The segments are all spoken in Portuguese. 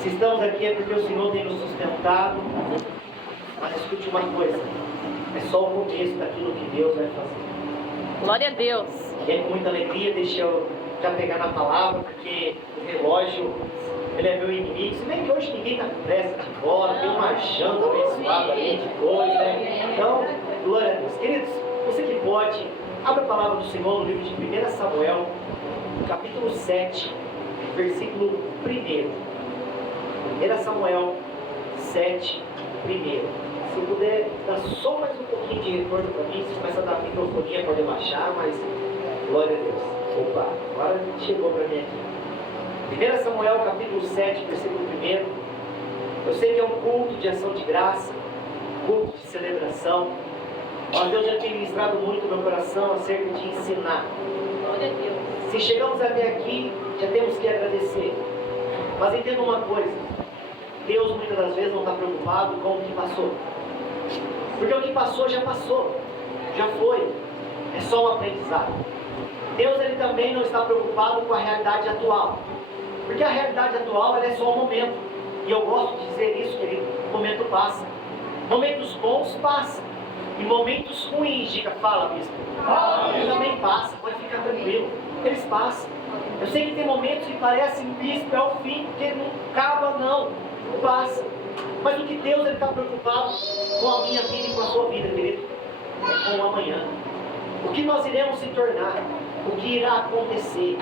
Se estamos aqui é porque o Senhor tem nos sustentado. Mas escute uma coisa, é só o começo daquilo que Deus vai fazer. Glória a Deus. E é com muita alegria, deixa eu já pegar na palavra, porque o relógio, ele é meu inimigo. Se bem que hoje ninguém está com pressa de ir embora, tem uma janta abençoada ali depois, né? Então, glória a Deus. Queridos, você que pode, abra a palavra do Senhor no livro de 1 Samuel, capítulo 7, versículo 1. 1 Samuel 7, 1. Se puder dar só mais um pouquinho de retorno para mim, se começa a dar microfonia, pode baixar, mas glória a Deus. Opa, agora chegou para mim aqui. 1 Samuel capítulo 7, versículo 1. Eu sei que é um culto de ação de graça, culto de celebração. Ó, Deus já tem ministrado muito no meu coração acerca de ensinar. Glória a Deus. Se chegamos até aqui, já temos que agradecer. Mas entenda uma coisa, Deus muitas das vezes não está preocupado com o que passou. Porque o que passou, já foi. É só um aprendizado. Deus ele também não está preocupado com a realidade atual. Porque a realidade atual ela é só um momento. E eu gosto de dizer isso, querido. O momento passa. Momentos bons passam. E momentos ruins, diga, fala, bispo. Eles também passam, pode ficar tranquilo. Eles passam. Eu sei que tem momentos que parecem, bispo, é o fim, porque não acaba, não passa. Mas o que Deus está preocupado com a minha vida e com a sua vida, querido, é com o amanhã. O que nós iremos se tornar, o que irá acontecer.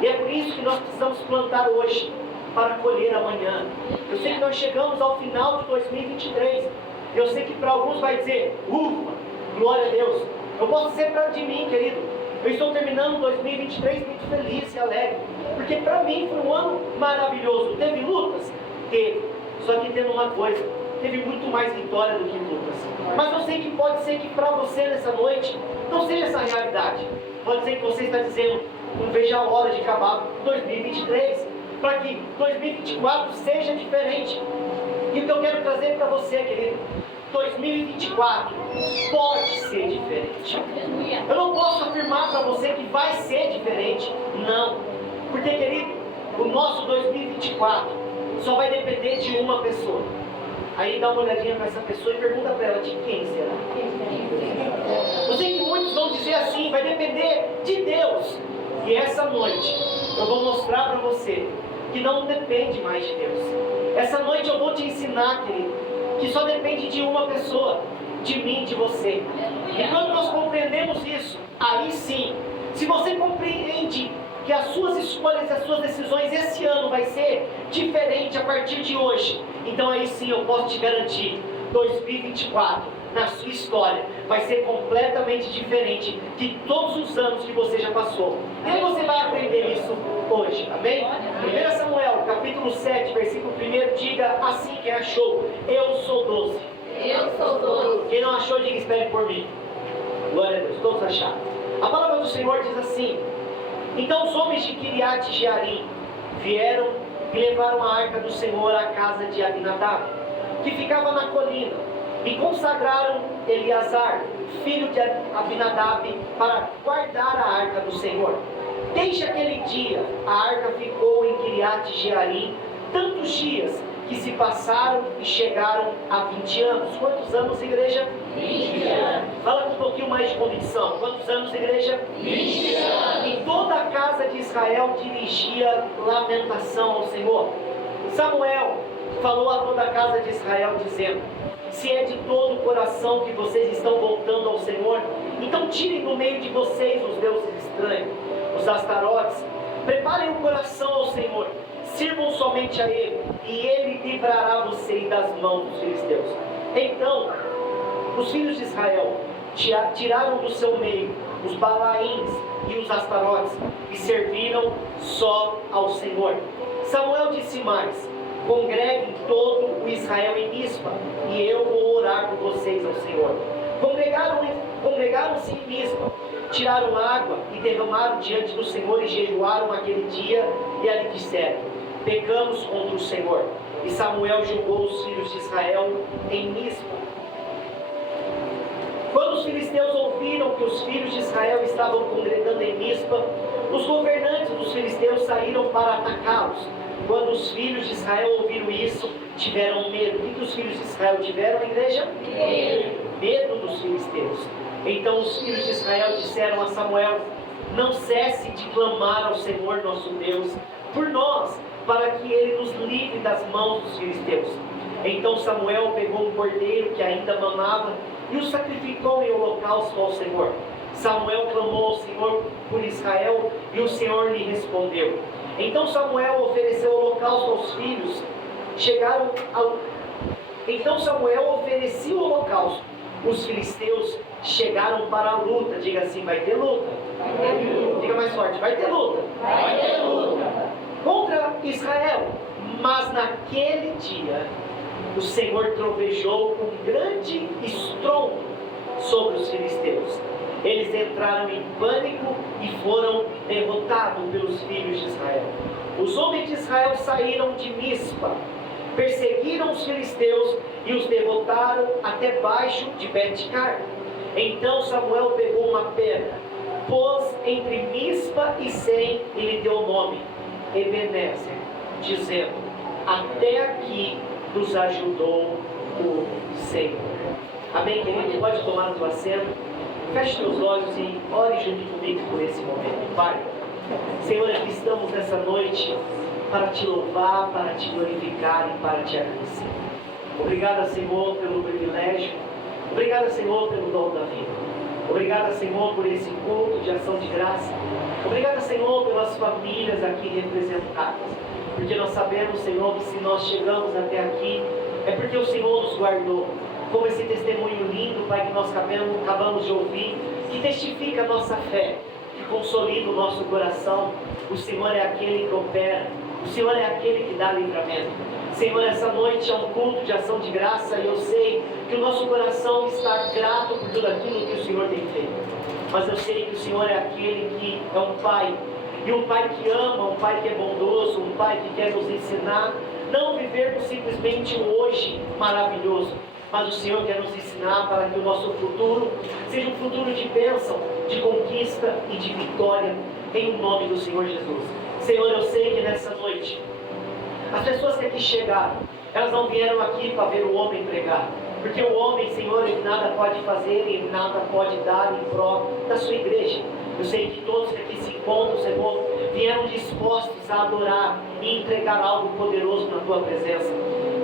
E é por isso que nós precisamos plantar hoje, para colher amanhã. Eu sei que nós chegamos ao final de 2023. Eu sei que para alguns vai dizer, ufa, glória a Deus. Eu posso dizer para de mim, querido, eu estou terminando 2023 muito feliz e alegre. Porque para mim foi um ano maravilhoso. Teve lutas? Teve. Só que entenda uma coisa, teve muito mais vitória do que lutas. Mas eu sei que pode ser que para você nessa noite não seja essa a realidade. Pode ser que você está dizendo, não veja a hora de acabar 2023, para que 2024 seja diferente. E o que eu quero trazer para você, querido, 2024 pode ser diferente. Eu não posso afirmar para você que vai ser diferente, não. Porque, querido, o nosso 2024 só vai depender de uma pessoa. Aí dá uma olhadinha para essa pessoa e pergunta para ela, de quem será? Eu sei que muitos vão dizer assim, vai depender de Deus. E essa noite eu vou mostrar para você que não depende mais de Deus. Essa noite eu vou te ensinar, querido, que só depende de uma pessoa, de mim, de você. E quando nós compreendemos isso, aí sim, se você compreende que as suas escolhas e as suas decisões esse ano vai ser diferente a partir de hoje, então aí sim eu posso te garantir, 2024, na sua história, vai ser completamente diferente de todos os anos que você já passou. E aí você vai aprender isso hoje, amém? 1 Samuel, capítulo 7, versículo 1, diga assim, quem achou, eu sou 12. Eu sou 12. Quem não achou, diga, espere por mim. Glória a Deus, todos acharam. A palavra do Senhor diz assim, então os homens de Kiriat Jearim vieram e levaram a arca do Senhor à casa de Abinadab, que ficava na colina, e consagraram Eleazar, filho de Abinadab, para guardar a arca do Senhor. Desde aquele dia, a arca ficou em Kiriat Jearim tantos dias que se passaram e chegaram a 20 anos. Quantos anos, igreja? 20 anos. Fala com um pouquinho mais de convicção. Quantos anos, igreja? 20 anos. E toda a casa de Israel dirigia lamentação ao Senhor. Samuel falou a toda a casa de Israel, dizendo, se é de todo o coração que vocês estão voltando ao Senhor, então tirem do meio de vocês os deuses estranhos, os astarotes, preparem o coração ao Senhor, sirvam somente a Ele, e Ele livrará vocês das mãos dos filisteus. Então, os filhos de Israel tiraram do seu meio os Balaíns e os Astarotes, e serviram só ao Senhor. Samuel disse mais, congreguem todo o Israel em Mispa, e eu vou orar por vocês ao Senhor. Congregaram-se em Mispa, tiraram água e derramaram diante do Senhor e jejuaram aquele dia, e ali disseram, pecamos contra o Senhor. E Samuel julgou os filhos de Israel em Mispa. Quando os filisteus ouviram que os filhos de Israel estavam congregando em Mispa, Os governantes dos filisteus saíram para atacá-los. Quando os filhos de Israel ouviram isso, tiveram medo. O que os filhos de Israel tiveram, igreja? Medo dos filisteus. Então os filhos de Israel disseram a Samuel: não cesse de clamar ao Senhor nosso Deus por nós, para que Ele nos livre das mãos dos filisteus. Então Samuel pegou um cordeiro que ainda mamava e o sacrificou em holocausto ao Senhor. Samuel clamou ao Senhor por Israel e o Senhor lhe respondeu. Então Samuel ofereceu holocausto aos filhos. Então Samuel oferecia o holocausto. Os filisteus chegaram para a luta. Diga assim: vai ter luta. Diga mais forte: vai ter luta. Contra Israel. Mas naquele dia o Senhor trovejou com grande estrondo sobre os filisteus. Eles entraram em pânico e foram derrotados pelos filhos de Israel. Os homens de Israel saíram de Mispa, perseguiram os filisteus e os derrotaram até baixo de Bet-car. Então Samuel pegou uma pedra, pôs entre Mispa e Sem e lhe deu o nome Ebenezer, dizendo: até aqui nos ajudou o Senhor. Amém, querido? Pode tomar o teu assento. Feche teus olhos e ore junto comigo por esse momento. Pai, Senhor, aqui estamos nessa noite para te louvar, para te glorificar e para te agradecer. Obrigada, Senhor, pelo privilégio. Obrigada, Senhor, pelo dom da vida. Obrigada, Senhor, por esse culto de ação de graça. Obrigada, Senhor, pelas famílias aqui representadas. Porque nós sabemos, Senhor, que se nós chegamos até aqui, é porque o Senhor nos guardou. Como esse testemunho lindo, Pai, que nós acabamos de ouvir, que testifica a nossa fé, que consolida o nosso coração. O Senhor é aquele que opera, o Senhor é aquele que dá livramento. Senhor, essa noite é um culto de ação de graça e eu sei que o nosso coração está grato por tudo aquilo que o Senhor tem feito. Mas eu sei que o Senhor é aquele que é um Pai, e um Pai que ama, um Pai que é bondoso, um Pai que quer nos ensinar, não vivermos simplesmente um hoje maravilhoso, mas o Senhor quer nos ensinar para que o nosso futuro seja um futuro de bênção, de conquista e de vitória, em nome do Senhor Jesus. Senhor, eu sei que nessa noite, as pessoas que aqui chegaram, elas não vieram aqui para ver o homem pregar, porque o homem, Senhor, ele nada pode fazer, ele nada pode dar em prol da sua igreja. Eu sei que todos que aqui se encontram, Senhor, vieram dispostos a adorar e entregar algo poderoso na Tua presença.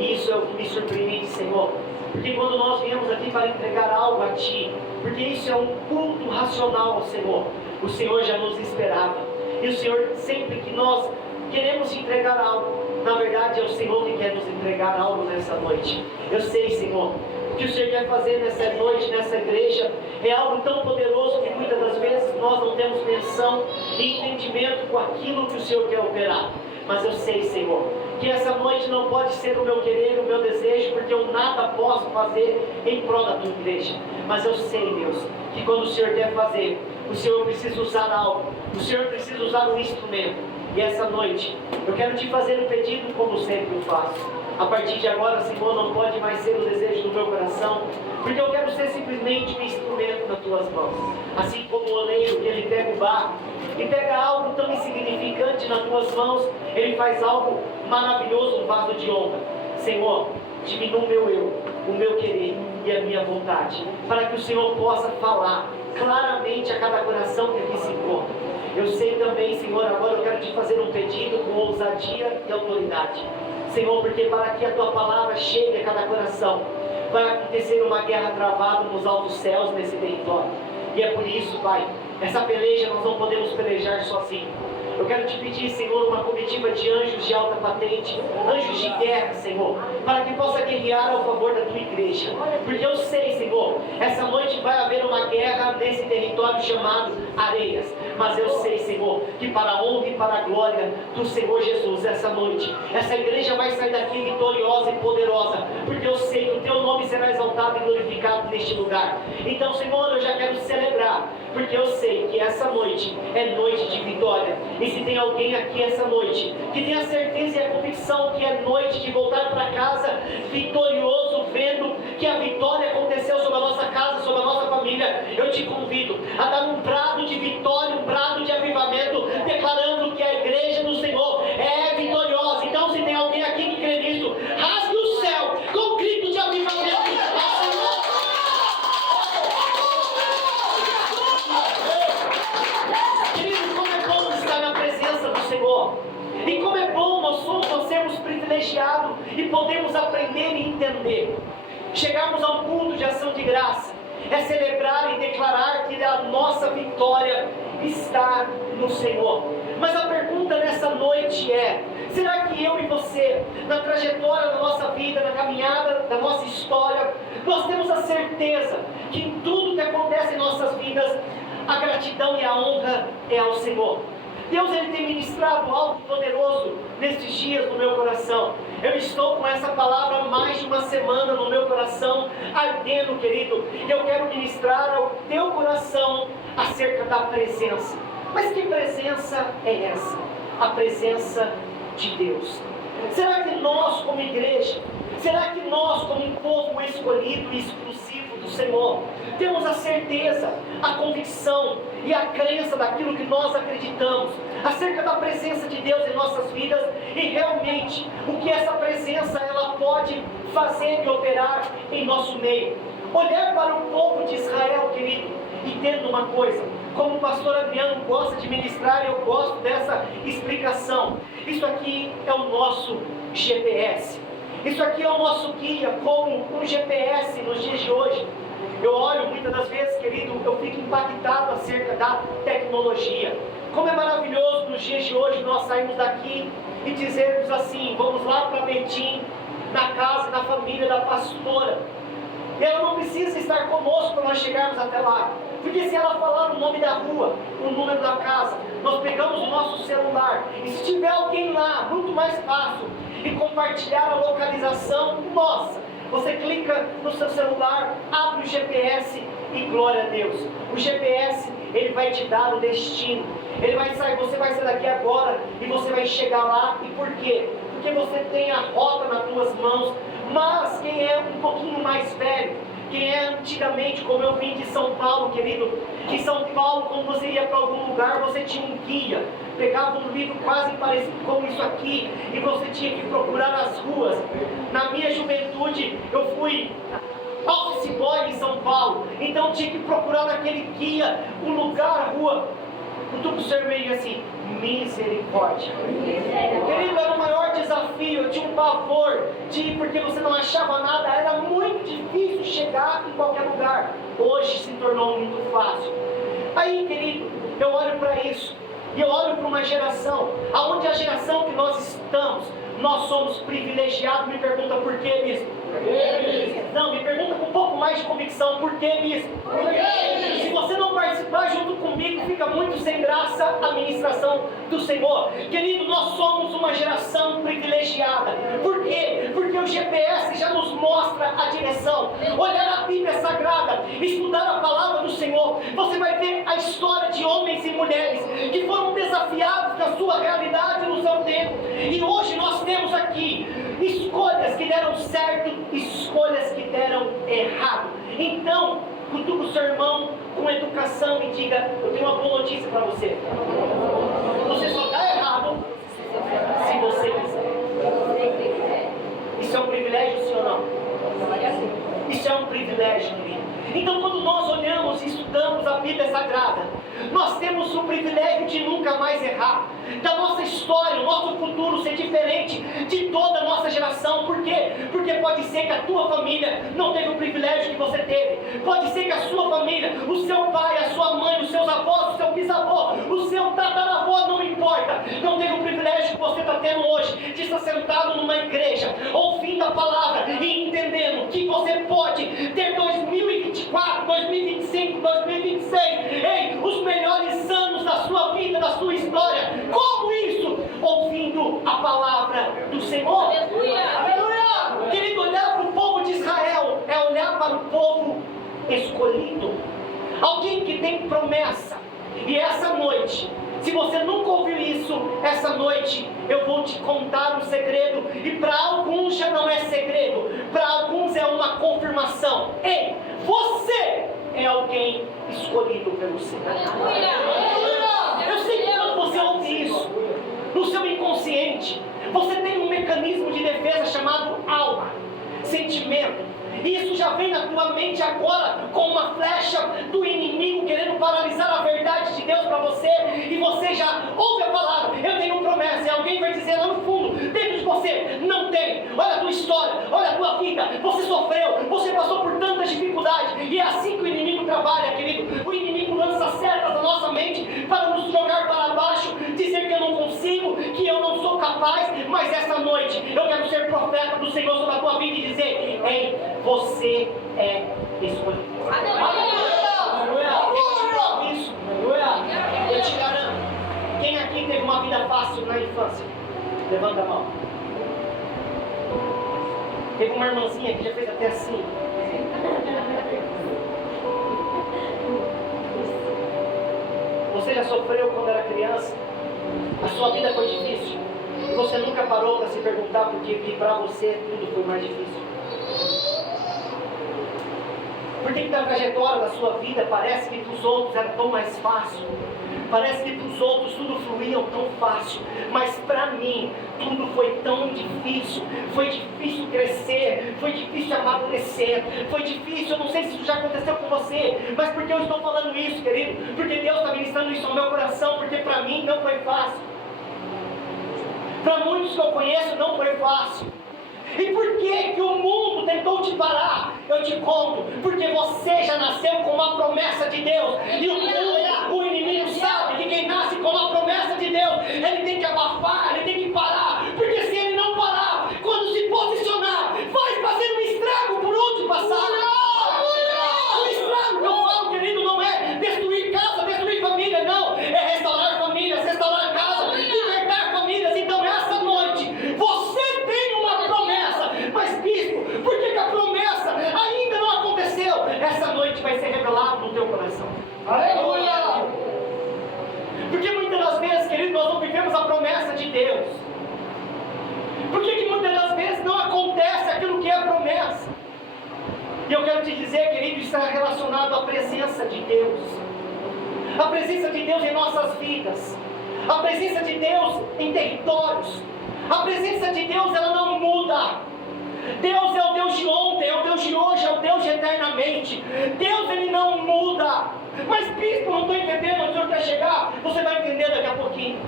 E isso é o que me surpreende, Senhor. Porque quando nós viemos aqui para entregar algo a Ti, porque isso é um culto racional ao Senhor, o Senhor já nos esperava. E o Senhor, sempre que nós queremos entregar algo, na verdade é o Senhor que quer nos entregar algo nessa noite. Eu sei, Senhor, o que o Senhor quer fazer nessa noite, nessa igreja, é algo tão poderoso que muitas das vezes nós não temos menção e entendimento com aquilo que o Senhor quer operar. Mas eu sei, Senhor, que essa noite não pode ser o meu querer, o meu desejo, porque eu nada posso fazer em prol da Tua igreja. Mas eu sei, Deus, que quando o Senhor quer fazer, o Senhor precisa usar algo, o Senhor precisa usar um instrumento. E essa noite, eu quero te fazer um pedido como sempre eu faço. A partir de agora, Senhor, não pode mais ser o desejo do meu coração, porque eu quero ser simplesmente um instrumento nas Tuas mãos. Assim como o oleiro, que ele pega o barro e pega algo tão insignificante nas Tuas mãos, ele faz algo maravilhoso, um vaso de honra. Senhor, diminua o meu eu, o meu querer e a minha vontade, para que o Senhor possa falar claramente a cada coração que aqui se encontra. Eu sei também, Senhor, agora eu quero te fazer um pedido com ousadia e autoridade. Senhor, porque para que a Tua palavra chegue a cada coração, vai acontecer uma guerra travada nos altos céus nesse território. E é por isso, Pai, essa peleja nós não podemos pelejar sozinhos. Eu quero te pedir, Senhor, uma comitiva de anjos de alta patente, anjos de guerra, Senhor, para que possa guerrear ao favor da Tua igreja. Porque eu sei, Senhor, essa noite vai haver uma guerra nesse território chamado Areias. Mas eu sei, Senhor, que para a honra e para a glória do Senhor Jesus, essa noite, essa igreja vai sair daqui vitoriosa e poderosa, porque eu sei que o Teu nome será exaltado e glorificado neste lugar. Então, Senhor, eu já quero celebrar, porque eu sei que essa noite é noite de vitória. E se tem alguém aqui essa noite que tem a certeza e a convicção que é noite de voltar para casa vitorioso, vendo que a vitória aconteceu sobre a nossa casa, sobre a nossa família, eu te convido a dar um brado de vitória, um brado de avivamento e podemos aprender e entender. Chegarmos a um culto de ação de graça é celebrar e declarar que a nossa vitória está no Senhor. Mas a pergunta nessa noite é: será que eu e você, na trajetória da nossa vida, na caminhada da nossa história, nós temos a certeza que em tudo que acontece em nossas vidas, a gratidão e a honra é ao Senhor? Deus, Ele tem ministrado algo poderoso nesses dias no meu coração. Eu estou com essa palavra há mais de uma semana no meu coração, ardendo, querido. E eu quero ministrar ao teu coração acerca da presença. Mas que presença é essa? A presença de Deus. Será que nós como igreja, será que nós como um povo escolhido e exclusivo do Senhor, temos a certeza, a convicção e a crença daquilo que nós acreditamos acerca da presença de Deus em nossas vidas e realmente o que essa presença ela pode fazer e operar em nosso meio? Olhar para o povo de Israel, querido, entenda uma coisa: como o pastor Adriano gosta de ministrar, eu gosto dessa explicação. Isso aqui é o nosso GPS. Isso aqui é o nosso guia, como um GPS nos dias de hoje. Eu olho muitas das vezes, querido, eu fico impactado acerca da tecnologia. Como é maravilhoso nos dias de hoje nós sairmos daqui e dizermos assim: vamos lá para Betim, na casa da família da pastora. E ela não precisa estar conosco para nós chegarmos até lá. Porque se ela falar o nome da rua, o número da casa, nós pegamos o nosso celular. E se tiver alguém lá, muito mais fácil, e compartilhar a localização, nossa, você clica no seu celular, abre o GPS e glória a Deus. O GPS, ele vai te dar o destino. Ele vai sair, você vai sair daqui agora e você vai chegar lá. E por quê? Porque você tem a rota nas tuas mãos. Mas quem é um pouquinho mais velho, quem é antigamente, como eu vim de São Paulo, querido, em São Paulo, quando você ia para algum lugar, você tinha um guia, pegava um livro quase parecido com isso aqui, e você tinha que procurar nas ruas. Na minha juventude, eu fui office boy em São Paulo, então tinha que procurar naquele guia, o lugar, a rua. O tubo sermelho assim, misericórdia. Querido, era o maior desafio, eu tinha um pavor de ir porque você não achava nada, era muito difícil chegar em qualquer lugar. Hoje se tornou muito fácil. Aí, querido, eu olho para isso, e eu olho para uma geração, aonde a geração que nós estamos, nós somos privilegiados. Me pergunta por quê, bispo? Não, me pergunta com um pouco mais de convicção, por quê, bispo? Se você não participar junto comigo, fica muito sem graça a ministração do Senhor. Querido, nós somos uma geração privilegiada. Por quê? Porque o GPS já nos mostra a direção. Olhar a Bíblia Sagrada, estudar a palavra do Senhor, você vai ver a história de homens e mulheres que foram desafiados na sua realidade, no seu tempo. E hoje nós temos aqui escolhas que deram certo, escolhas que deram errado. Então, cutuca o seu irmão com educação e diga: eu tenho uma boa notícia para você. Você só está errado se você quiser. Isso é um privilégio, sim ou não? Isso é um privilégio, querido. Então, quando nós olhamos e estudamos a Bíblia Sagrada, nós temos o privilégio de nunca mais errar, da nossa história, o nosso futuro ser diferente de toda a nossa geração. Por quê? Porque pode ser que a tua família não teve o privilégio que você teve. Pode ser que a sua família, o seu pai, a sua mãe, os seus avós, o seu bisavô, o seu tataravô, não importa, não teve o privilégio que você está tendo hoje, de estar sentado numa igreja, ouvindo a palavra e entendendo que você pode ter 2024, 2025, 2026, ei, os melhores anos da sua vida, da sua história. Como isso? Ouvindo a palavra do Senhor. Aleluia! Aleluia! Querido, olhar para o povo de Israel é olhar para o povo escolhido, alguém que tem promessa. E essa noite, se você nunca ouviu isso, essa noite eu vou te contar um segredo. E para alguns já não é segredo, para alguns é uma confirmação. Ei, você é alguém escolhido pelo Senhor. Aleluia! Eu sei que quando você ouve isso, no seu inconsciente, você tem um mecanismo de defesa chamado alma, sentimento. E isso já vem na tua mente agora com uma flecha do inimigo querendo paralisar a verdade de Deus para você. E você já ouve a palavra: eu tenho promessa. E alguém vai dizer lá no fundo, dentro de você: você não tem. Olha a tua história, olha a tua vida. Você sofreu, você passou por tantas dificuldades. E é assim que o inimigo trabalha, querido. O inimigo lança setas na nossa mente para nos jogar para baixo, dizer que eu não consigo, que eu não sou capaz. Mas essa noite eu quero ser profeta do Senhor sobre a tua vida e dizer: ei, você é escolhido. Aleluia! Isso. Eu te garanto. Quem aqui teve uma vida fácil na infância? Levanta a mão. Teve uma irmãzinha que já fez até assim. Você já sofreu quando era criança? A sua vida foi difícil? E você nunca parou para se perguntar por que para você tudo foi mais difícil? Por que a trajetória da sua vida parece que para os outros era tão mais fácil? Parece que para os outros tudo fluía tão fácil, mas para mim tudo foi tão difícil. Foi difícil crescer, foi difícil amadurecer, foi difícil. Eu não sei se isso já aconteceu com você, mas por que eu estou falando isso, querido? Porque Deus está ministrando isso no meu coração, porque para mim não foi fácil. Para muitos que eu conheço não foi fácil. E por que o mundo tentou te parar? Eu te conto, porque você já nasceu com uma promessa de Deus. E o inimigo sabe que quem nasce com uma promessa de Deus, ele tem que abafar, ele tem que parar. Porque se ele não parar, quando se posicionar, vai fazer um estrago por onde passar. O estrago que eu falo, querido, não é destruir casa, destruir família, não. É restaurar famílias, restaurar casa, libertar famílias. Então essa noite, você tem uma promessa. Mas bispo, por que a promessa ainda não aconteceu? Essa noite vai ser revelado no teu coração. Aleluia! Porque muitas das vezes, querido, nós não vivemos a promessa de Deus. Por que muitas das vezes não acontece aquilo que é a promessa? E eu quero te dizer, querido, isso está relacionado à presença de Deus. A presença de Deus em nossas vidas. A presença de Deus em territórios. A presença de Deus, ela não muda. Deus é o Deus de ontem, é o Deus de hoje, é o Deus de eternamente. Deus, ele não muda. Mas bispo, não estou entendendo onde o senhor quer chegar. Você vai entender daqui a pouquinho.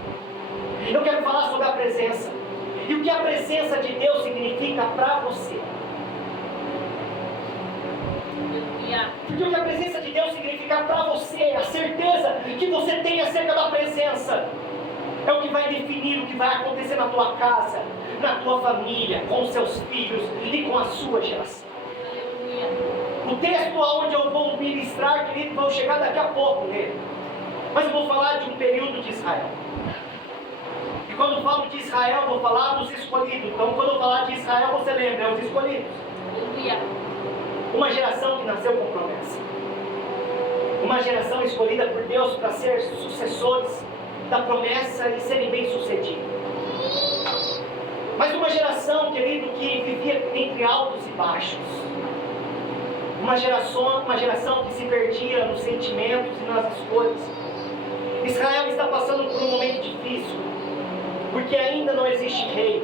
Eu quero falar sobre a presença. E o que a presença de Deus significa para você. Porque o que a presença de Deus significa para você, a certeza que você tem acerca da presença, é o que vai definir o que vai acontecer na tua casa, na tua família, com os seus filhos e com a sua geração. O texto onde eu vou ministrar, querido, vou chegar daqui a pouco nele. Mas eu vou falar de um período de Israel. E quando eu falo de Israel, eu vou falar dos escolhidos. Então quando eu falar de Israel, você lembra, é os escolhidos. Uma geração que nasceu com promessa. Uma geração escolhida por Deus para ser sucessores da promessa e serem bem-sucedidos. Mas uma geração, querido, que vivia entre altos e baixos. Uma geração que se perdia nos sentimentos e nas escolhas. Israel está passando por um momento difícil, porque ainda não existe rei.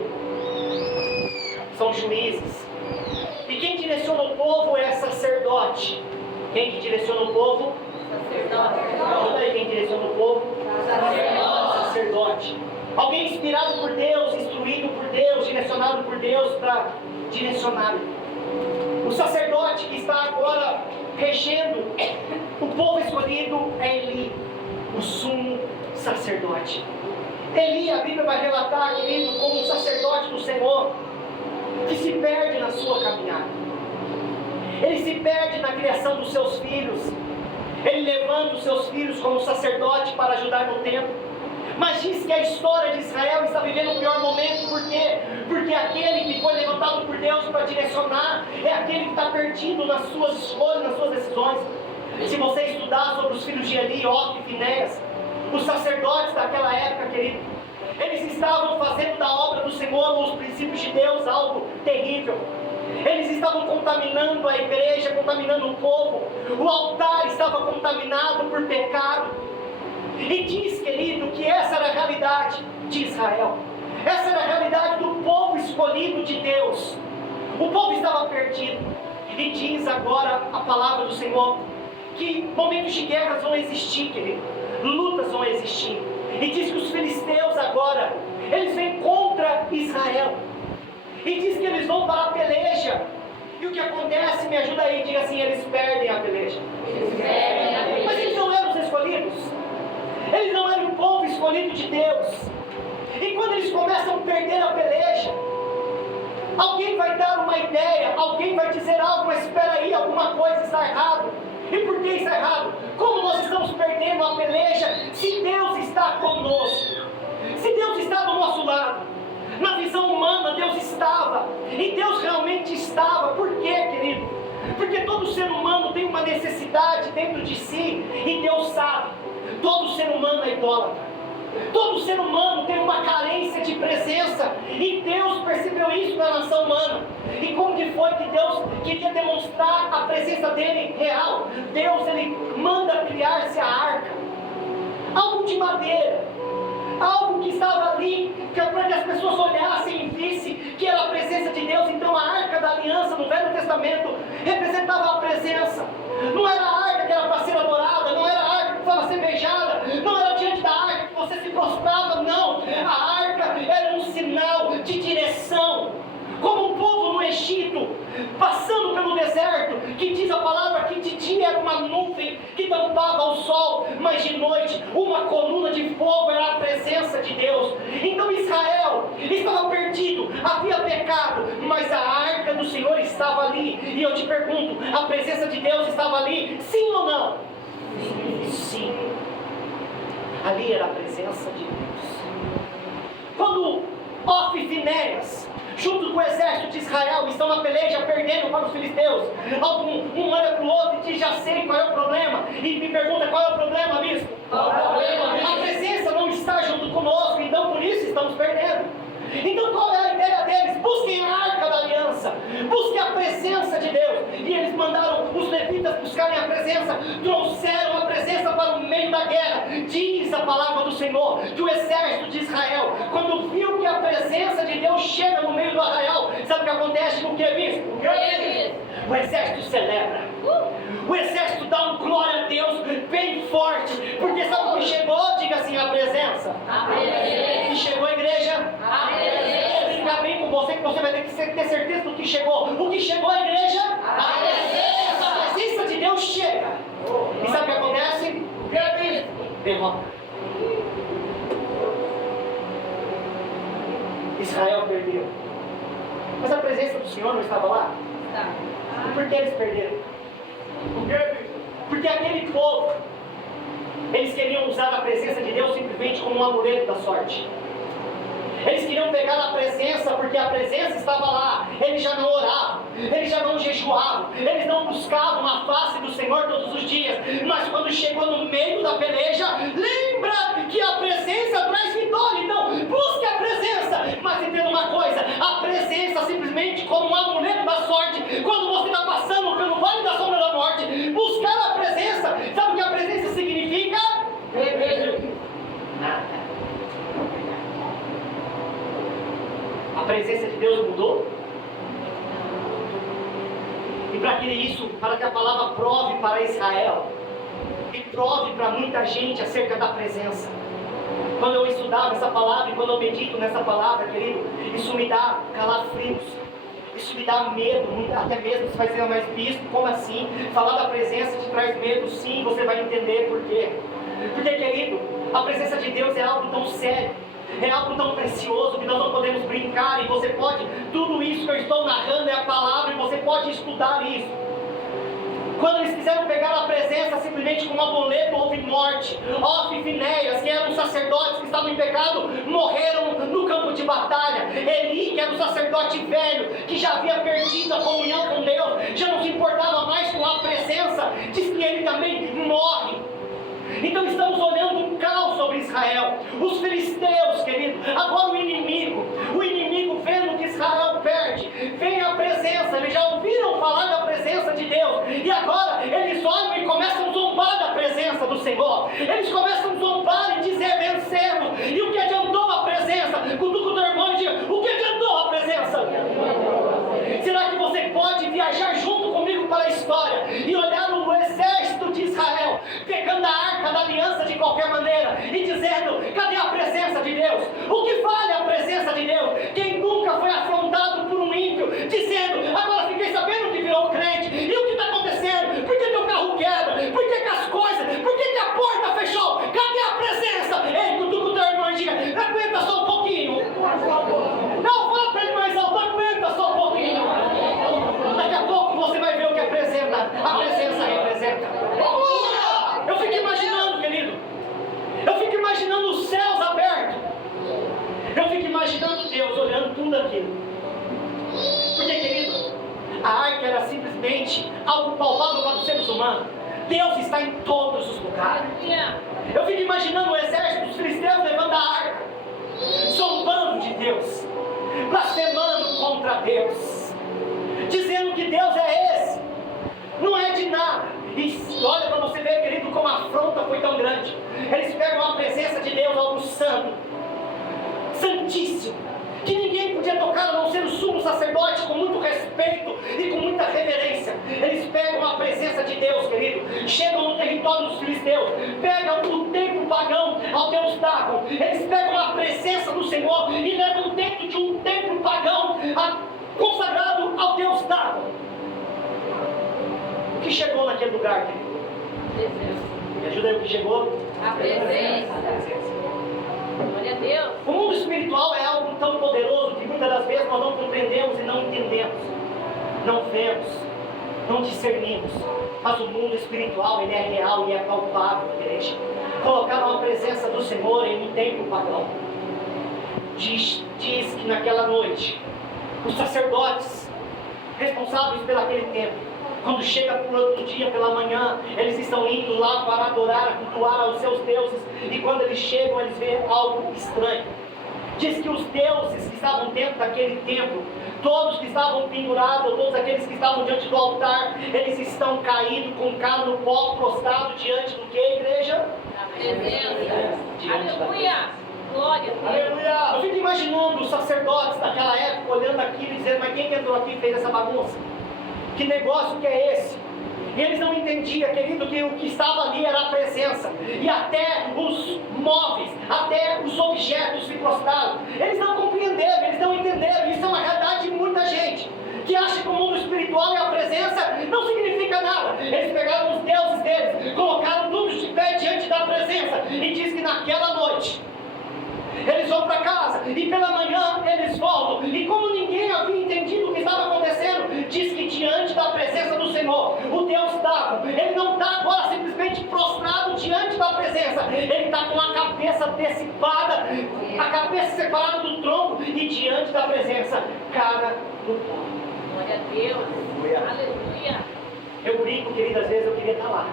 São juízes. E quem direciona o povo é sacerdote. Quem que direciona o povo? Sacerdote. Ajuda aí, quem direciona o povo? Sacerdote. Alguém inspirado por Deus, instruído por Deus, direcionado por Deus para direcionar. O sacerdote que está agora regendo o povo escolhido é Eli, o sumo sacerdote. Eli, a Bíblia vai relatar, querido, como um sacerdote do Senhor que se perde na sua caminhada. Ele se perde na criação dos seus filhos. Ele levanta os seus filhos como sacerdote para ajudar no templo. Mas diz que a história de Israel está vivendo o pior momento. Por quê? Porque aquele que foi levantado por Deus para direcionar é aquele que está perdido nas suas escolhas, nas suas decisões. Se você estudar sobre os filhos de Eli, Ofni e Finéias, os sacerdotes daquela época, querido, eles estavam fazendo da obra do Senhor, os princípios de Deus, algo terrível. Eles estavam contaminando a igreja, contaminando o povo. O altar estava contaminado por pecado. E diz, querido, que essa era a realidade de Israel. Essa era a realidade do povo escolhido de Deus. O povo estava perdido. E diz agora a palavra do Senhor que momentos de guerras vão existir, querido. Lutas vão existir. E diz que os filisteus agora, eles vêm contra Israel. E diz que eles vão para a peleja. E o que acontece? Me ajuda aí, diga assim, eles perdem a peleja. Mas eles não eram os escolhidos. Eles não eram o povo escolhido de Deus. E quando eles começam a perder a peleja, alguém vai dar uma ideia, alguém vai dizer algo, mas espera aí, alguma coisa está errado. E por que está errado? Como nós estamos perdendo a peleja se Deus está conosco? Se Deus está do nosso lado? Na visão humana, Deus estava. E Deus realmente estava. Por quê, querido? Porque todo ser humano tem uma necessidade dentro de si. E Deus sabe. Todo ser humano é idólatra. Todo ser humano tem uma carência de presença. E Deus percebeu isso na nação humana. E como que foi que Deus queria demonstrar a presença dele real? Deus, ele manda criar-se a arca. Algo de madeira. Algo que estava ali, para que as pessoas olhassem e vissem que era a presença de Deus. Então a arca da aliança no Velho Testamento representava a presença. Não era a arca que era para ser adorada, não era a arca que precisava ser beijada, não era diante da arca que você se prostrava, não. A arca era um sinal de direção. Como um povo no Egito, passando pelo deserto, que diz a palavra que de dia era uma nuvem que tampava o sol, mas de noite uma coluna de fogo era a presença de Deus. Então Israel estava perdido, havia pecado, mas a arca do Senhor estava ali. E eu te pergunto, a presença de Deus estava ali, sim ou não? Sim. Ali era a presença de Deus. Quando Ofni e Finéias, junto com o exército de Israel, estão na peleja perdendo para os filisteus, um olha para o outro e diz, já sei qual é o problema, e me pergunta, qual é o problema, bispo? Qual é o problema, bispo? A presença não está junto conosco, então por isso estamos perdendo. Então qual é a ideia deles? Busquem a arca da aliança, busquem a presença de Deus. E eles mandaram os levitas buscarem a presença, trouxeram a presença para o meio da guerra. Diz a palavra do Senhor que o exército de Israel, quando viu que a presença de Deus chega no meio do arraial, sabe o que acontece com o que, bispo? O exército celebra. O exército dá um glória a Deus bem forte, porque sabe o que chegou? Diga assim, a presença. A presença. E chegou a igreja? A presença. Vou brincar bem com você, que você vai ter que ter certeza do que chegou. O que chegou a igreja? A presença. A presença de Deus chega. E sabe o que acontece? Derrota. Israel perdeu. Mas a presença do Senhor não estava lá? Tá. E por que eles perderam? Porque aquele povo, eles queriam usar a presença de Deus simplesmente como um amuleto da sorte. Eles queriam pegar a presença porque a presença estava lá. Eles já não oravam, eles já não jejuavam, eles não buscavam a face do Senhor todos os dias. Mas quando chegou no meio da peleja, lembra que a presença traz vitória. Então busque a presença. Mas entenda uma coisa, a presença simplesmente como um amuleto da sorte. Quando você está passando pelo vale da sombra da morte, buscar a presença, sabe o que a presença significa? Nada. A presença de Deus mudou? E para que isso, para que a palavra prove para Israel e prove para muita gente acerca da presença. Quando eu estudava essa palavra e quando eu medito nessa palavra, querido, isso me dá calafrios, isso me dá medo, até mesmo você vai ser mais bispo, como assim? Falar da presença te traz medo, sim, você vai entender por quê. Porque, querido, a presença de Deus é algo tão sério, é algo tão precioso que nós não podemos brincar. E você pode, tudo isso que eu estou narrando é a palavra e você pode estudar isso. Quando eles quiseram pegar a presença simplesmente como amuleto, houve morte. Ofni e Finéias, que eram sacerdotes que estavam em pecado, morreram no campo de batalha. Eli, que era um sacerdote velho, que já havia perdido a comunhão com Deus, já não se importava mais com a presença, diz que ele também morre. Então estamos olhando um caos sobre Israel. Os filisteus, querido, agora o inimigo vendo que Israel perde, vem a presença, eles já ouviram falar da presença de Deus, e agora eles olham e começam a zombar da presença do Senhor. Eles começam a zombar e dizer, vencemos. E o que adiantou a presença? Cutuca o teu irmão e diga, o que adiantou a presença? Será que você pode viajar junto comigo para a história e olhar o exército de Israel pegando a arca da aliança de qualquer maneira e dizendo, cadê a presença de Deus? O que vale a presença de Deus? Quem nunca foi afrontado por tudo aquilo. Porque, querido, a arca era simplesmente algo palpável para os seres humanos. Deus está em todos os lugares. Eu fico imaginando o exército dos filisteus levando a arca, zombando de Deus, blasfemando contra Deus, dizendo que Deus é esse, não é de nada. E olha para você ver, querido, como a afronta foi tão grande. Eles pegam a presença de Deus, algo santo, santíssimo, que ninguém podia tocar a não ser o sumo sacerdote, com muito respeito e com muita reverência. Eles pegam a presença de Deus, querido, chegam no território dos filisteus, pegam o templo pagão ao Deus Dagon, eles pegam a presença do Senhor e levam dentro de um templo pagão consagrado ao Deus Dagon. O que chegou naquele lugar, querido? Me ajuda aí, o que chegou? A presença. Glória a Deus. O mundo espiritual é algo tão poderoso que muitas das vezes nós não compreendemos e não entendemos, não vemos, não discernimos. Mas o mundo espiritual, ele é real e é palpável, igreja. Colocaram a presença do Senhor em um templo pagão. Diz que naquela noite, os sacerdotes responsáveis pelaquele templo, quando chega por outro dia pela manhã, eles estão indo lá para adorar, cultuar aos seus deuses. E quando eles chegam, eles veem algo estranho. Diz que os deuses que estavam dentro daquele templo, todos que estavam pendurados, todos aqueles que estavam diante do altar, eles estão caídos com cara no pó, prostrado diante do que, igreja? A presença. Aleluia. Glória a Deus. Aleluia. Eu fico imaginando os sacerdotes daquela época olhando aquilo e dizendo: mas quem que entrou aqui e fez essa bagunça? Que negócio que é esse? E eles não entendiam, querido, que o que estava ali era a presença. E até os móveis, até os objetos se prostraram. Eles não compreenderam, eles não entenderam. Isso é uma realidade de muita gente que acha que o mundo espiritual e a presença não significa nada. Eles pegaram os deuses deles, colocaram tudo de pé diante da presença. E diz que naquela noite eles vão para casa e pela manhã eles voltam. E como ninguém havia entendido o que estava acontecendo, diz que diante da presença do Senhor, o Deus Dagon, ele não está agora simplesmente prostrado diante da presença. Ele está com a cabeça dissipada, a cabeça separada do tronco e diante da presença, cara do pó. Glória a Deus. Aleluia. Eu brinco, querido, às vezes eu queria estar lá.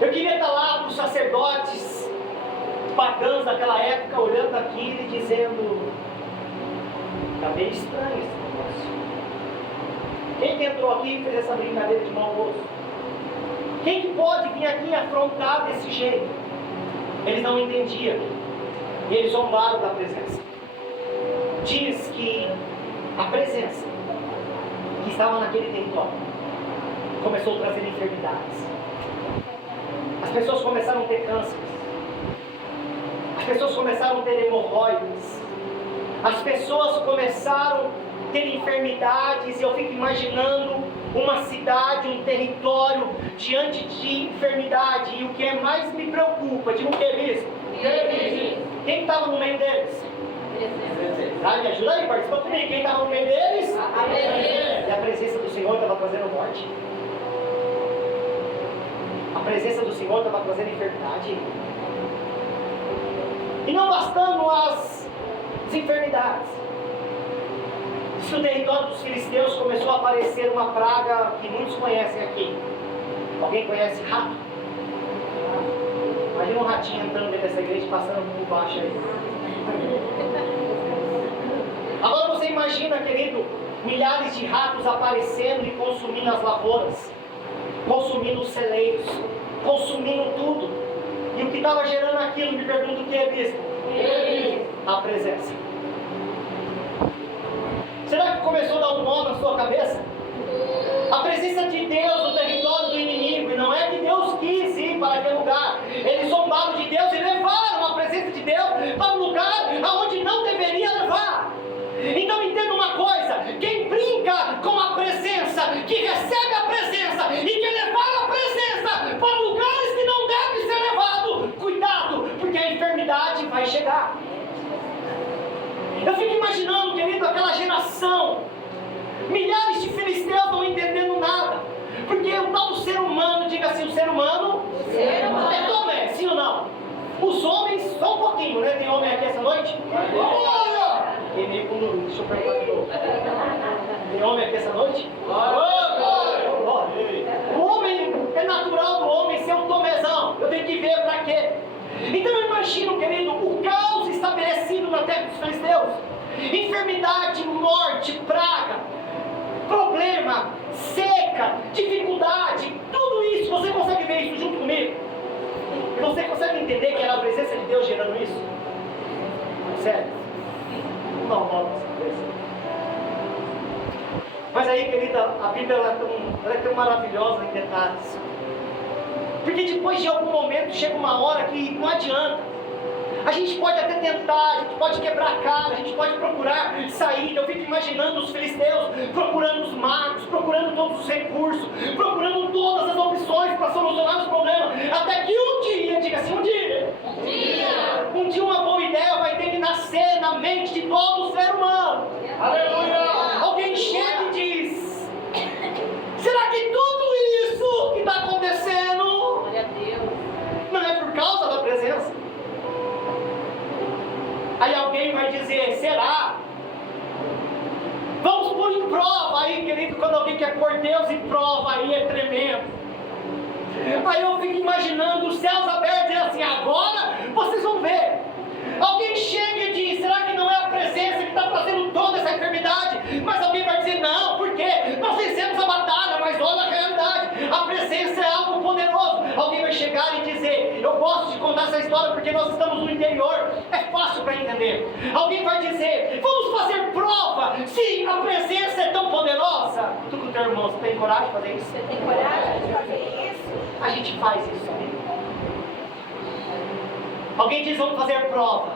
Eu queria estar lá para os sacerdotes pagãos daquela época, olhando aquilo e dizendo: está meio estranho esse negócio. Quem que entrou aqui e fez essa brincadeira de mau gosto? Quem que pode vir aqui e afrontar desse jeito? Eles não entendiam. E eles zombaram da presença. Diz que a presença que estava naquele território começou a trazer enfermidades. As pessoas começaram a ter câncer. As pessoas começaram a ter hemorroidas. As pessoas começaram a ter enfermidades. E eu fico imaginando uma cidade, um território diante de enfermidade. E o que mais me preocupa, digo o que, bispo? Quem estava no meio deles? Ah, me ajuda aí, participa comigo. Quem estava no meio deles? E a presença do Senhor estava trazendo morte. A presença do Senhor estava trazendo enfermidade. E não bastando as enfermidades, diz que o território dos filisteus começou a aparecer uma praga que muitos conhecem aqui. Alguém conhece rato? Imagina um ratinho entrando dentro dessa igreja e passando por baixo aí. Agora você imagina, querido, milhares de ratos aparecendo e consumindo as lavouras, consumindo os celeiros, consumindo tudo. E o que estava gerando aquilo, me pergunto o que é, bispo? A presença. Será que começou a dar um nó na sua cabeça? A presença de Deus no território do inimigo. E não é que Deus quis ir para aquele lugar. Eles zombaram de Deus e levaram a presença de Deus para um lugar aonde não deveria levar. Então entenda uma coisa: quem brinca com a presença, que recebe a presença e quer levar a presença para lugares que não devem ser levados, cuidado, porque a enfermidade vai chegar. Eu fico imaginando, querido, aquela geração, milhares de filisteus não entendendo nada, porque o tal do ser humano, diga assim, o ser humano é Tomé, sim ou não? Os homens, só um pouquinho, né? Tem homem aqui essa noite? Olha! Fiquei meio com dúvida, deixa eu perguntar de novo. Tem homem aqui essa noite? O homem, é natural do homem ser um tomezão. Eu tenho que ver para quê? Então eu imagino, querido, o caos estabelecido na terra dos filisteus. Enfermidade, morte, praga, problema, seca, dificuldade, tudo isso. Você consegue ver isso junto comigo? E você consegue entender que era a presença de Deus gerando isso? Sério? Não, mas aí, querida, a Bíblia ela é tão maravilhosa em detalhes. Porque depois de algum momento chega uma hora que não adianta. A gente pode até tentar, a gente pode quebrar a cara, a gente pode procurar saída. Eu fico imaginando os filisteus procurando os magos, procurando todos os recursos, procurando todas as opções para solucionar os problemas. Até que um dia, diga assim, um dia uma boa ideia vai ter que nascer na mente de todo ser humano. Aleluia! Alguém chega e diz: será que tudo isso que está acontecendo Glória a Deus. não é por causa da presença? Aí alguém vai dizer: será? Vamos pôr em prova aí, querido. Quando alguém quer pôr Deus em prova, aí é tremendo. Aí eu fico imaginando os céus abertos e assim: agora vocês vão ver. Alguém chega e diz: será que não é a presença que está trazendo toda essa enfermidade? Mas alguém vai dizer: não, porque nós vencemos a batalha. Mas olha a realidade, a presença é algo poderoso. Alguém vai chegar e dizer: eu gosto de contar essa história porque nós estamos no interior, é fácil para entender. Alguém vai dizer: vamos fazer prova se a presença é tão poderosa. Tu com o teu irmão, você tem coragem de fazer isso? Você tem coragem de fazer isso? A gente faz isso, amigo. Alguém diz: vamos fazer prova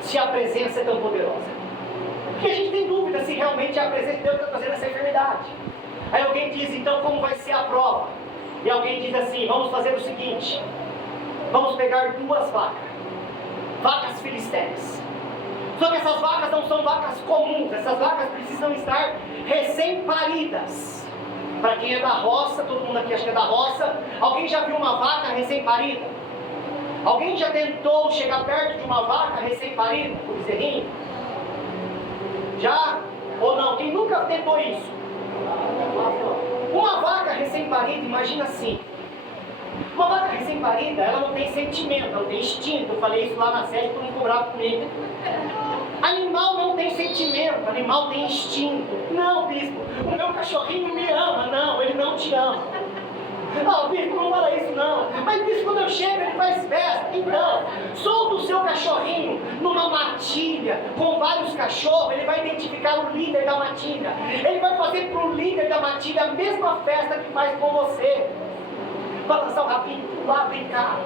se a presença é tão poderosa. Porque a gente tem dúvida se realmente a presença de Deus está trazendo essa enfermidade. Aí alguém diz: então como vai ser a prova? E alguém diz assim: vamos fazer o seguinte, vamos pegar 2 vacas filisteias. Só que essas vacas não são vacas comuns, essas vacas precisam estar recém-paridas. Para quem é da roça, todo mundo aqui acha que é da roça, alguém já viu uma vaca recém-parida? Alguém já tentou chegar perto de uma vaca recém-parida, o bezerrinho? Já? Ou não? Quem nunca tentou isso? Uma vaca recém-parida, imagina assim. Uma vaca recém-parida, ela não tem sentimento, ela tem instinto. Eu falei isso lá na série, todo mundo cobrava comigo. Animal não tem sentimento, animal tem instinto. Não, bispo, o meu cachorrinho me ama. Não, ele não te ama. Não, bispo, não fala isso não. Mas bispo, quando eu chego, ele faz festa. Então, solta o seu cachorrinho numa matilha com vários cachorros, ele vai identificar o líder da matilha. Ele vai fazer para o líder da matilha a mesma festa que faz com você. Balançar o rabinho, pular, brincar.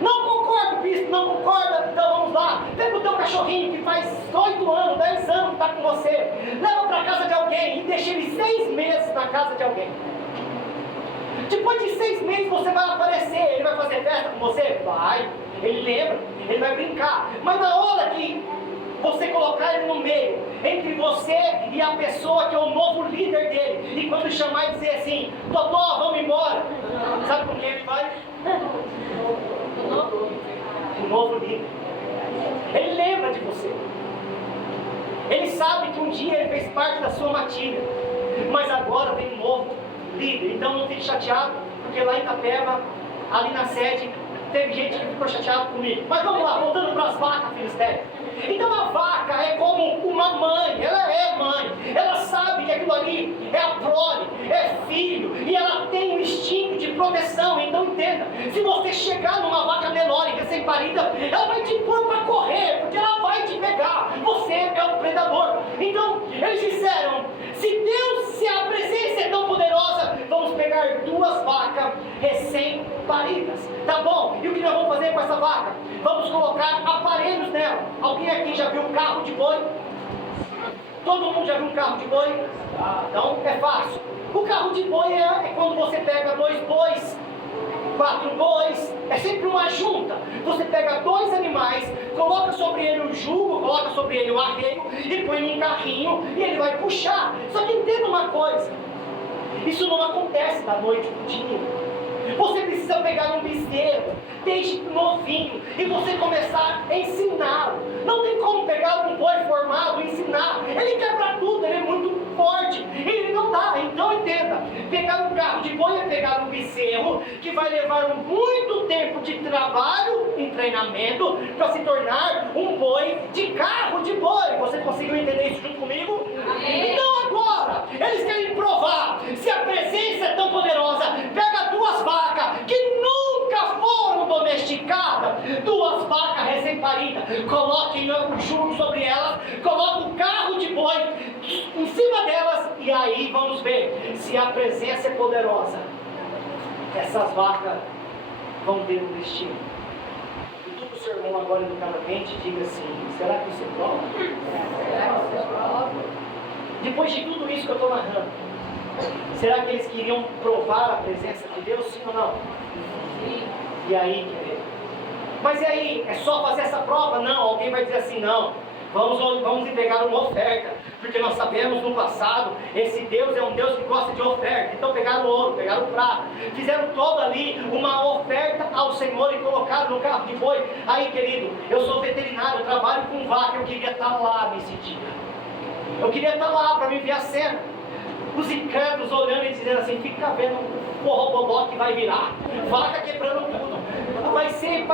Não concordo, bispo, não concorda? Então vamos lá. Pega o teu cachorrinho que faz 8 anos, 10 anos que está com você. Leva para casa de alguém e deixa ele 6 meses na casa de alguém. Depois de 6 meses você vai aparecer. Ele vai fazer festa com você? Vai. Ele lembra, ele vai brincar. Mas na hora que você colocar ele no meio, entre você e a pessoa que é o novo líder dele, e quando chamar e dizer assim: Totó, vamos embora, sabe com quem ele vai? O novo líder. Ele lembra de você. Ele sabe que um dia ele fez parte da sua matilha, mas agora tem um novo líder. Então não fique chateado, porque lá em Itapeva, ali na sede, teve gente que ficou chateado comigo. Mas vamos lá, voltando para as vacas filisteias. Então a vaca é como uma mãe, ela é mãe, ela sabe que aquilo ali é a prole, é filho, e ela tem um instinto de proteção. Então entenda, se você chegar numa vaca menor e recém-parida, ela vai te pôr para correr, porque ela vai te pegar, você é o predador. Então eles disseram: se a presença é tão poderosa, vamos pegar 2 vacas recém-paridas. Tá bom, e o que nós vamos fazer com essa vaca? Vamos colocar aparelhos nela. Alguém aqui já viu carro de boi? Todo mundo já viu um carro de boi? Então é fácil. O carro de boi é quando você pega 2 bois, 4 bois, é sempre uma junta. Você pega 2 animais, coloca sobre ele o jugo, coloca sobre ele o arreio e põe num carrinho e ele vai puxar. Só que entenda uma coisa: isso não acontece da noite pro dia. Você precisa pegar um bezerro, desde novinho, e você começar a ensiná-lo. Não tem como pegar um boi formado e ensinar. Ele quebra tudo, ele é muito forte. Ele não dá. Então entenda, pegar um carro de boi é pegar um bezerro que vai levar muito tempo de trabalho e treinamento para se tornar um boi de carro de boi. Você conseguiu entender isso junto comigo? Então agora, eles querem provar se a presença é tão poderosa. Pega duas vacas que nunca foram domesticadas, duas vacas recém-paridas, coloquem o jugo sobre elas, coloca o carro de boi em cima delas, e aí vamos ver se a presença é poderosa. Essas vacas vão ter um destino. E tudo o seu irmão agora educadamente diga assim: será que isso é prova? Depois de tudo isso que eu estou narrando, será que eles queriam provar a presença de Deus, sim ou não? Sim. E aí, querido? Mas e aí, é só fazer essa prova? Não, alguém vai dizer assim: não, vamos entregar uma oferta, porque nós sabemos no passado, esse Deus é um Deus que gosta de oferta. Então pegaram ouro, pegaram prata, fizeram toda ali uma oferta ao Senhor e colocaram no carro de boi. Aí, querido, eu sou veterinário, eu trabalho com vaca, eu queria estar lá nesse dia. Eu queria estar lá para me ver a cena. Os incrédulos olhando e dizendo assim: fica vendo o forrobodó que vai virar, vaca quebrando tudo. Vai ser,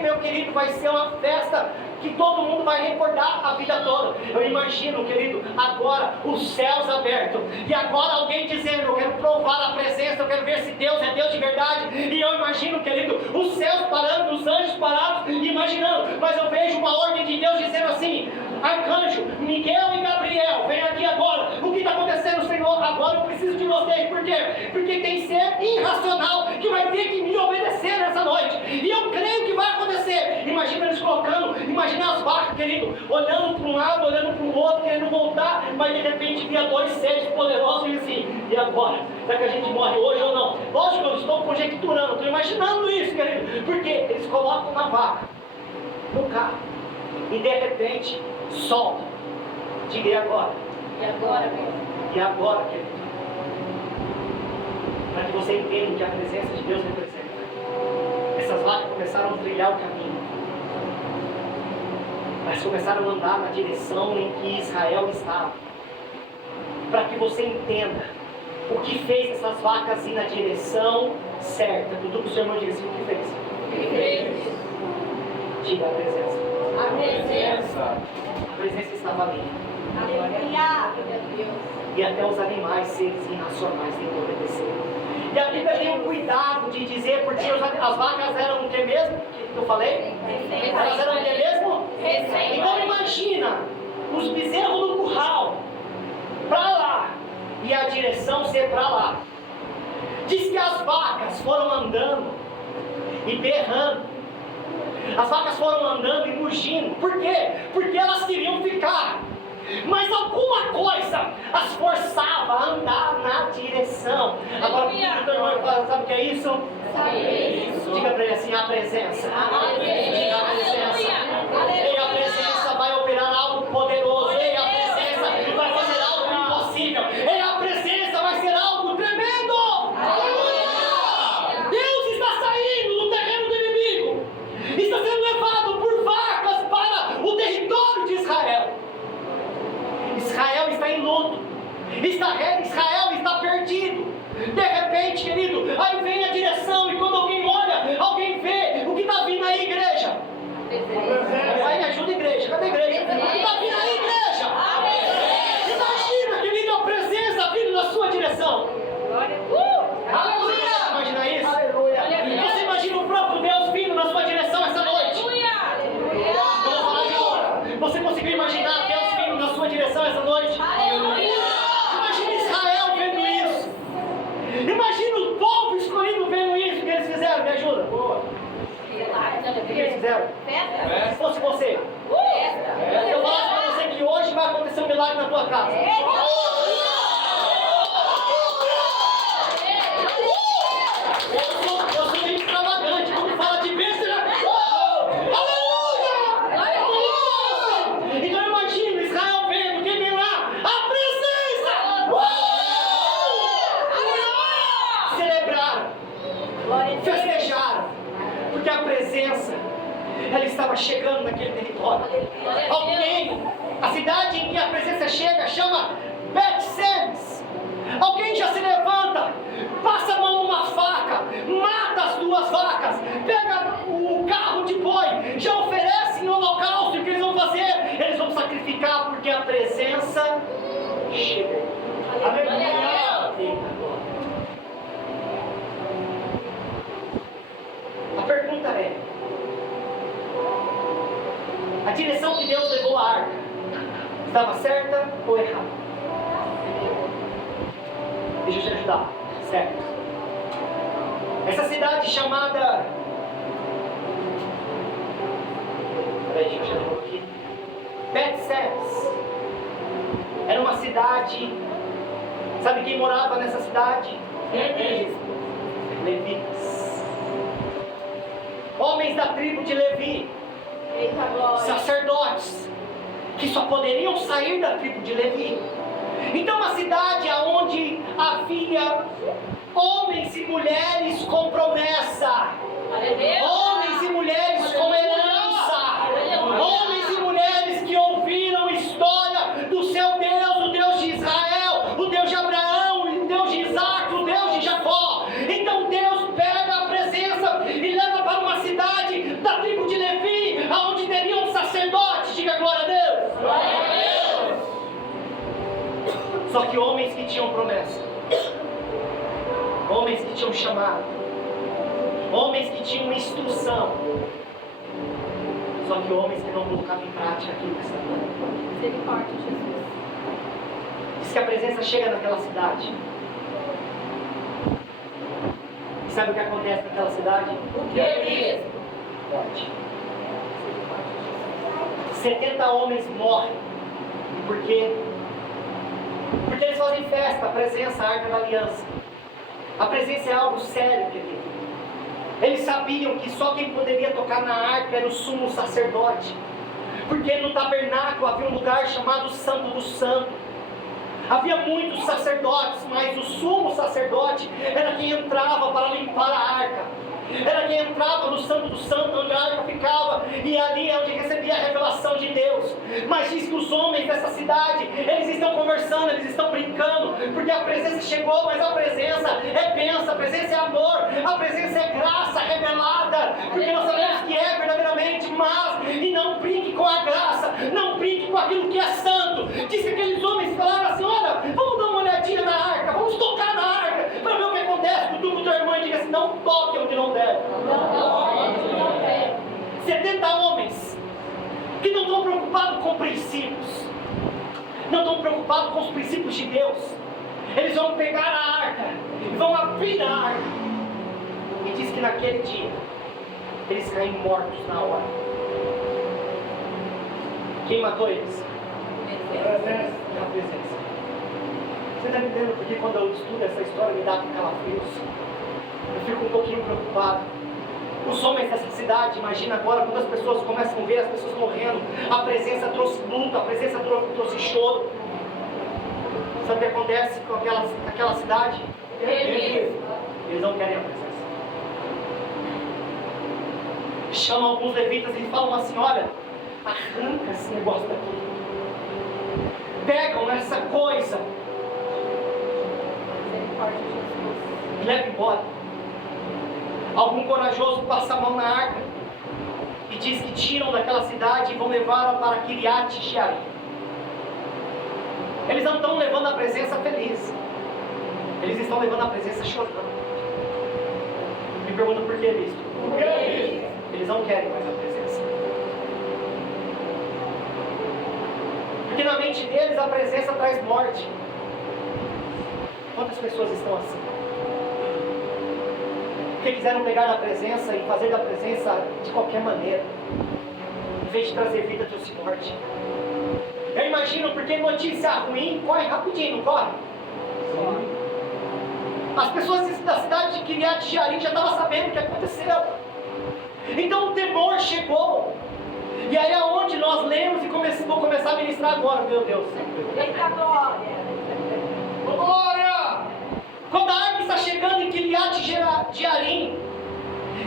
meu querido, vai ser uma festa que todo mundo vai recordar a vida toda. Eu imagino, querido, agora os céus abertos, e agora alguém dizendo: eu quero provar a presença, eu quero ver se Deus é Deus de verdade. E eu imagino, querido, os céus parando, os anjos parados, imaginando. Mas eu vejo uma ordem de Deus dizendo assim: arcanjo, Miguel e Gabriel, vem aqui agora. O que está acontecendo, Senhor? Agora eu preciso de vocês. Por quê? Porque tem ser irracional que vai ter que me obedecer nessa noite. E eu creio que vai acontecer. Imagina eles colocando, imagina as vacas, querido, olhando para um lado, olhando para o outro, querendo voltar, mas de repente via dois seres poderosos e assim: e agora? Será que a gente morre hoje ou não? Lógico que eu estou conjecturando, estou imaginando isso, querido. Porque eles colocam na vaca, no carro, e de repente solta. Diga: e agora? E agora, meu? E agora, querido? Para que você entenda que a presença de Deus representa. Essas vacas começaram a trilhar o caminho. Elas começaram a andar na direção em que Israel estava. Para que você entenda o que fez essas vacas ir na direção certa. Tudo que o seu irmão diga assim: o que fez? Diga: a presença. A presença. A presença estava ali. Aleluia. E até os animais, seres irracionais, têm que obedecer. E a Bíblia tem um cuidado de dizer, porque as vacas eram o que mesmo? Que eu falei? Elas eram o que mesmo? Então imagina os bezerros no curral, para lá, e a direção ser para lá. Diz que as vacas foram andando e berrando. As vacas foram andando e mugindo. Por quê? Porque elas queriam ficar. Mas alguma coisa as forçava a andar na direção. Agora, o teu irmão fala: sabe o que é isso? Diga para ele assim: a presença. Diga: a presença. Ei, a presença vai operar algo poderoso. Ei, a presença vai fazer algo impossível. Ei, a presença vai ser algo tremendo. Deus está saindo do terreno do inimigo. Está sendo levado por vacas para o território de Israel. Israel está em luto. Israel está perdido. De repente, querido, aí vem a direção, e quando alguém olha, alguém vê o que está vindo aí, igreja. Aí me ajuda, igreja. Cadê a igreja? O que está vindo aí, igreja? Imagina, querido, a presença vindo na sua direção. Aleluia! Imagina isso? Aleluia! Você imagina o próprio Deus vindo na sua direção essa noite? Eu vou falar de novo. Você conseguiu imaginar Deus vindo na sua direção essa noite? Imagina Israel vendo isso. Imagina o povo escolhido vendo isso. O que eles fizeram? Me ajuda. O que eles fizeram? Se fosse você, eu falasse para você que hoje vai acontecer um milagre na tua casa. Eu sou meio extravagante. Quando fala de bênção, aleluia! Então imagina Israel vendo, quem vem lá? A presença! Celebraram. presença, ela estava chegando naquele território. Alguém, a cidade em que a presença chega, chama Bet-Semes. Alguém já se levanta, passa a mão numa faca, mata as 2 vacas, pega o carro de boi, já oferece em holocausto. E o que eles vão fazer? Eles vão sacrificar, porque a presença chega. Aleluia! A pergunta é: a direção que Deus levou a arca estava certa ou errada? Deixa eu te ajudar. Certo. Essa cidade chamada... Peraí, deixa eu achar de novo aqui. Bet-Semes era uma cidade... Sabe quem morava nessa cidade? Levitas. Homens da tribo de Levi. Sacerdotes que só poderiam sair da tribo de Levi. Então, uma cidade onde havia homens e mulheres com promessa, homens e mulheres com herança, homens e mulheres que ouviram história do seu Deus, o Deus de Israel, o Deus de Abraão, o Deus de Isaac, o Deus de Jacó. Então Deus pega a presença e leva para uma cidade da tribo de Levi, onde teriam sacerdotes. Diga glória a Deus. Glória a Deus. Só que homens que tinham promessa, homens que tinham chamado, homens que tinham instrução, só que homens que não colocavam em prática aquilo que estavam falando. Misericórdia, Jesus. Diz que a presença chega naquela cidade. E sabe o que acontece naquela cidade? O que é isso? Morte. 70 homens morrem. E por quê? Porque eles fazem festa, a presença, a arca da aliança. A presença é algo sério, querido. Eles sabiam que só quem poderia tocar na arca era o sumo sacerdote. Porque no tabernáculo havia um lugar chamado Santo do Santo. Havia muitos sacerdotes, mas o sumo sacerdote era quem entrava para limpar a arca. Era quem entrava no Santo do Santo, onde a arca ficava, e ali é onde recebia a revelação de Deus. Mas diz que os homens dessa cidade, eles estão conversando, eles estão brincando, porque a presença chegou, mas a presença é bênção, a presença é amor, a presença é graça revelada, porque nós sabemos que é verdadeiramente, mas, e não brinque com a graça, não brinque com aquilo que é santo. Diz que aqueles homens falaram assim: olha, vamos dar uma olhadinha na arca, vamos tocar na arca, para ver o que acontece. Tu com tua irmã e diga assim: não toque onde não deve. 70 homens que não estão preocupados com princípios, não estão preocupados com os princípios de Deus. Eles vão pegar a arca e vão abrir a arca. E diz que naquele dia eles caem mortos na hora. Quem matou eles? A presença. Você está me entendendo porque quando eu estudo essa história me dá calafrios? Eu fico um pouquinho preocupado. Os homens dessa cidade, imagina agora quando as pessoas começam a ver as pessoas morrendo. A presença trouxe luta, a presença trouxe choro. Sabe o que acontece com aquela cidade? Eles não querem a presença. Chamam alguns levitas e falam assim: olha, arranca esse negócio daqui. Pegam essa coisa e levam embora. Algum corajoso passa a mão na arca e diz que tiram daquela cidade e vão levá-la para Kiriat Jearim. Eles não estão levando a presença feliz, eles estão levando a presença chorando. Me perguntam por que isso? Eles não querem mais a presença, porque na mente deles a presença traz morte. Quantas pessoas estão assim? Porque quiseram pegar da presença e fazer da presença de qualquer maneira, em vez de trazer vida, trouxe morte. Eu imagino, porque notícia ruim corre rapidinho, não corre? As pessoas da cidade de Kiriat Jearim já estavam sabendo o que aconteceu. Então o temor chegou. E aí é onde nós lemos e vou começar a ministrar agora, meu Deus. Eita glória! Glória! Quando a arca está chegando em Kiriat Jearim,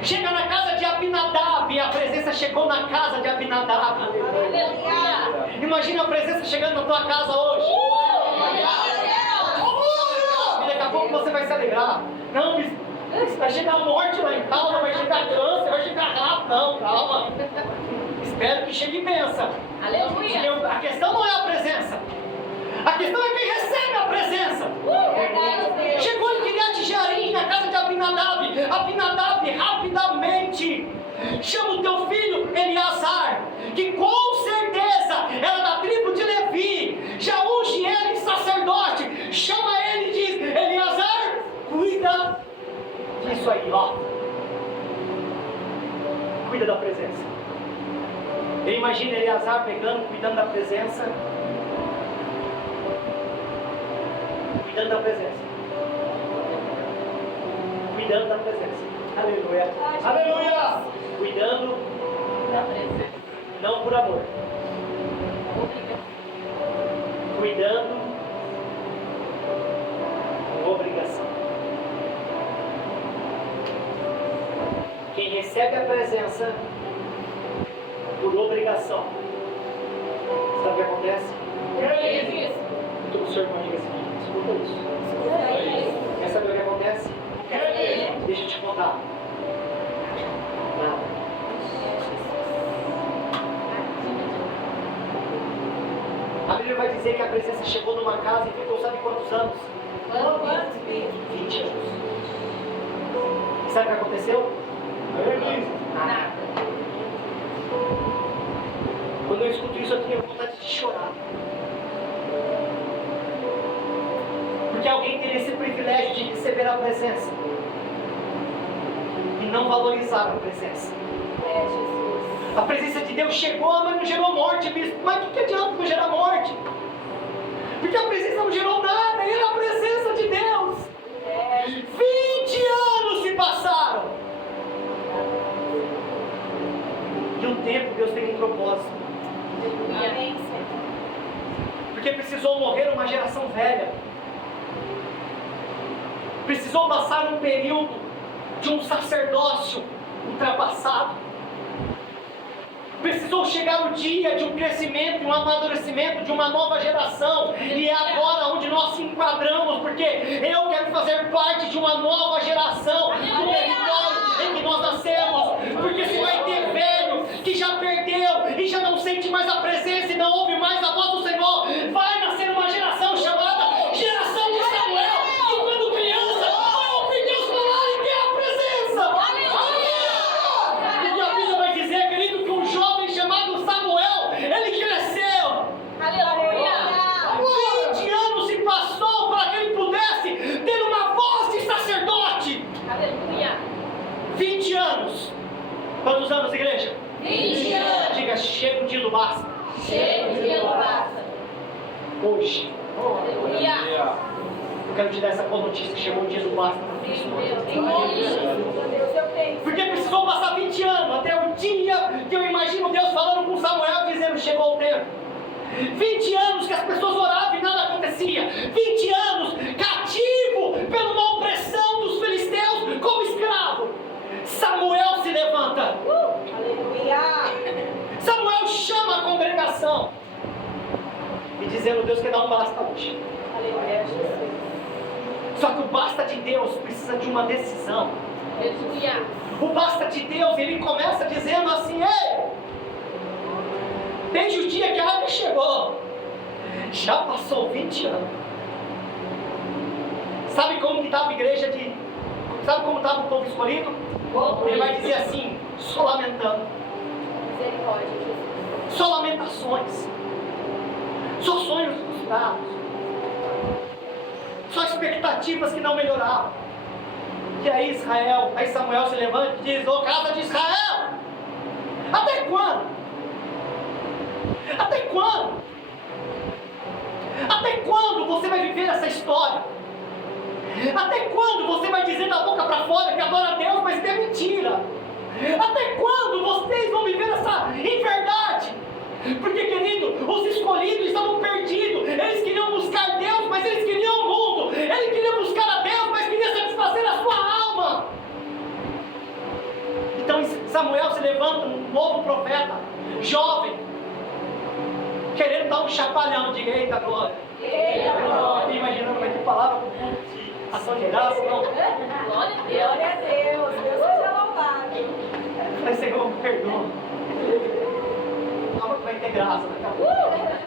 Chega na casa de Abinadab, e a presença chegou na casa de Abinadab. Aleluia. Imagina a presença chegando na tua casa hoje. E daqui a pouco você vai se alegrar. Não, vai chegar morte lá em casa, vai chegar câncer, vai chegar rápido. Não, calma. Espero que chegue bênção. Aleluia. A questão não é a presença. A questão é quem recebe a presença. Verdade. Chegou em Kiriat Jearim, na casa de Abinadab. Abinadab rapidamente chama o teu filho Eleazar, que com certeza era da tribo de Levi. Já unge ele sacerdote. Chama ele e diz: Eleazar, cuida disso aí, ó. Cuida da presença. Eu imagino Eleazar pegando, cuidando da presença. Cuidando da presença. Cuidando da presença. Aleluia. Aleluia. Cuidando da presença. Não por amor. Cuidando por obrigação. Quem recebe a presença por obrigação, sabe o que acontece? Então o seu irmão diga assim: escuta isso. Quer saber o que acontece? Deixa eu te contar. Nada. A Bíblia vai dizer que a presença chegou numa casa e ficou sabe quantos anos? 20 anos. E sabe o que aconteceu? Nada. Quando eu escuto isso, eu tenho vontade de chorar. Porque alguém teria esse privilégio de receber a presença e não valorizar a presença. A presença de Deus chegou, mas não gerou morte, bispo. Mas o que adianta não gerar morte? Porque a presença não gerou nada, era a presença de Deus. 20 anos se passaram. E o tempo, Deus tem um propósito. Porque precisou morrer uma geração velha. Precisou passar um período de um sacerdócio ultrapassado. Precisou chegar o dia de um crescimento, um amadurecimento de uma nova geração. E é agora onde nós se enquadramos, porque eu quero fazer parte de uma nova geração do território em que nós nascemos. Porque se vai ter velho que já perdeu e já não sente mais a presença e não ouve mais a voz do Senhor, vai nascer uma geração chamada geração de Samuel, que quando criança vai ouvir Deus falar e ter a presença. Porque a Bíblia vai dizer, querido, que um jovem chamado Samuel, ele cresceu. Aleluia. 20 anos se passou para que ele pudesse ter uma voz de sacerdote. Aleluia. 20 anos. Quantos anos, igreja? 20 anos. Diga, chega o dia do basta. Chega o dia do basta. Hoje. Aleluia. Eu quero te dar essa boa notícia, que chegou o dia do basta para Meu Deus. Deus. Porque precisou passar 20 anos, até o dia que eu imagino Deus falando com Samuel, dizendo, chegou o tempo. 20 anos que as pessoas oravam e nada acontecia. 20 anos cativo pela uma opressão dos filisteus como escravo. Samuel se levanta. Samuel chama a congregação e dizendo, Deus quer dar um basta hoje. Só que o basta de Deus precisa de uma decisão. Aleluia. O basta de Deus, ele começa dizendo assim, ei, desde o dia que a água chegou, já passou 20 anos. Sabe como que estava a igreja sabe como estava o povo escolhido? Ele vai dizer assim, só lamentando. Misericórdia, Jesus. Só lamentações. Só sonhos frustrados. Só expectativas que não melhoravam. E aí Samuel se levanta e diz, ô casa de Israel, até quando? Até quando? Até quando você vai viver essa história? Até quando você vai dizer da boca para fora que adora a Deus, mas é mentira? Até quando vocês vão viver essa inverdade? Porque, querido, os escolhidos estavam perdidos. Eles queriam buscar Deus, mas eles queriam o mundo. Ele queria buscar a Deus, mas queria satisfazer a sua alma. levanta um novo profeta, jovem, querendo dar um chapalhão de eita glória. Eita glória. Imaginando como é que palavra ação de graça, não. Glória a Deus. Deus seja louvado. Vai ser como perdoa. Calma que vai ter graça na cabeça.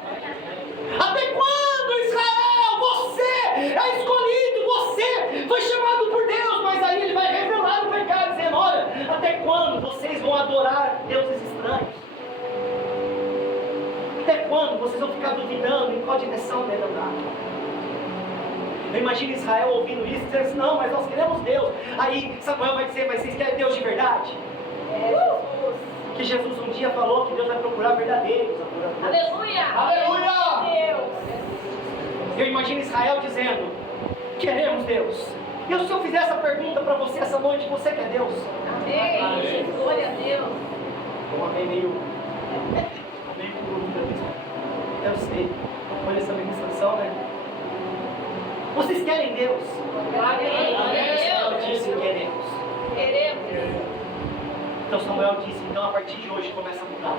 Até quando, Israel? Você é escolhido, você foi chamado por Deus, mas aí ele vai revelar o pecado, dizendo: olha, até quando vocês vão adorar deuses estranhos? Até quando vocês vão ficar duvidando em qual direção deve andar? Eu imagino Israel ouvindo isso e dizendo assim: não, mas nós queremos Deus. Aí Samuel vai dizer: mas vocês querem Deus de verdade? Jesus. Que Jesus um dia falou que Deus vai procurar verdadeiros adoradores. Aleluia. Aleluia! Deus. Eu imagino Israel dizendo: queremos Deus. E se eu fizer essa pergunta para você essa noite, você quer Deus? Amém. Glória a Deus. Um amém meio eu sei, olha essa ministração, né? Vocês querem Deus? Samuel disse: queremos. Queremos. Então Samuel disse: então a partir de hoje começa a mudar.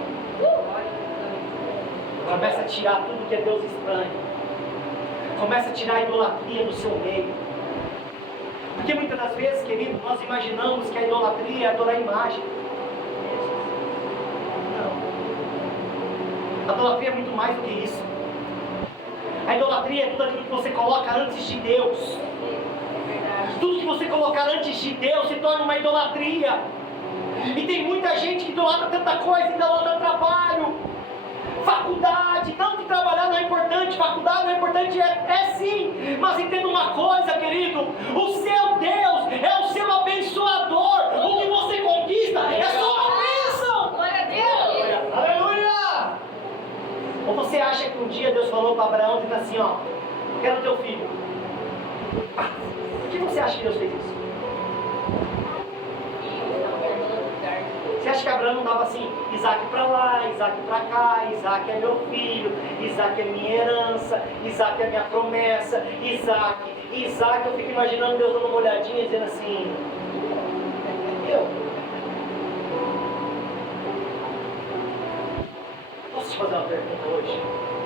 Começa a tirar tudo que é Deus estranho. Começa a tirar a idolatria do seu meio. Porque muitas das vezes, querido, nós imaginamos que a idolatria é adorar a imagem. Não. A idolatria é muito mais do que isso. A idolatria é tudo aquilo que você coloca antes de Deus. Tudo que você colocar antes de Deus se torna uma idolatria. E tem muita gente que idolatra tanta coisa, idolatra trabalho, faculdade. Não que trabalhar não é importante, faculdade não é importante, é sim. Mas entenda uma coisa, querido: o seu Deus é o seu abençoador. O que você conquista é só uma bênção. Glória a Deus. Aleluia! Ou você acha que um dia Deus falou para Abraão, dizendo assim: ó, eu quero teu filho. Por que você acha que Deus fez isso? Você acha que Abraão não dava assim: Isaac para lá, Isaac para cá, Isaac é meu filho, Isaac é minha herança, Isaac é minha promessa, Isaac, eu fico imaginando Deus dando uma olhadinha e dizendo assim: eu posso te fazer uma pergunta hoje?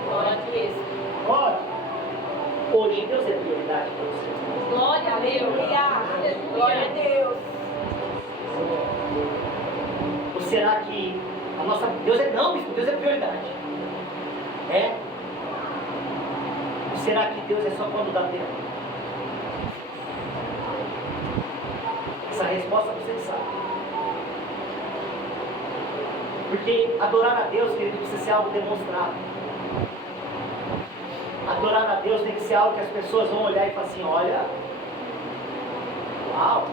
Glória a Deus. Pode. Hoje Deus é prioridade para você. Glória a Deus. Glória a Deus. Ou será que a nossa... Deus é prioridade? É? Ou será que Deus é só quando dá tempo? Essa resposta você sabe. Porque adorar a Deus, querido, precisa ser algo demonstrado. Adorar a Deus tem que ser algo que as pessoas vão olhar e falar assim: olha, uau.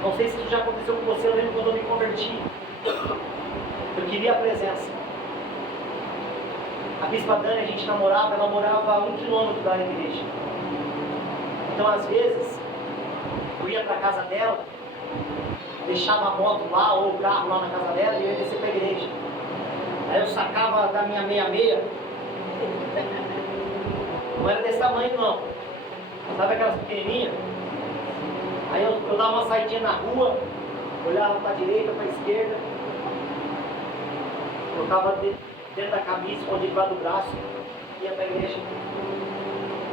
Não sei se isso já aconteceu com você. Eu lembro quando eu me converti, eu queria a presença. A Bispa Dani, a gente namorava, ela morava a 1 quilômetro da igreja. Então às vezes eu ia para a casa dela, deixava a moto lá ou o carro lá na casa dela e eu ia descer para a igreja. Aí eu sacava da minha meia-meia, não era desse tamanho não, sabe aquelas pequenininhas? Aí eu dava uma saidinha na rua, olhava para a direita, para a esquerda, colocava dentro da camisa, escondido debaixo do braço, ia para a igreja.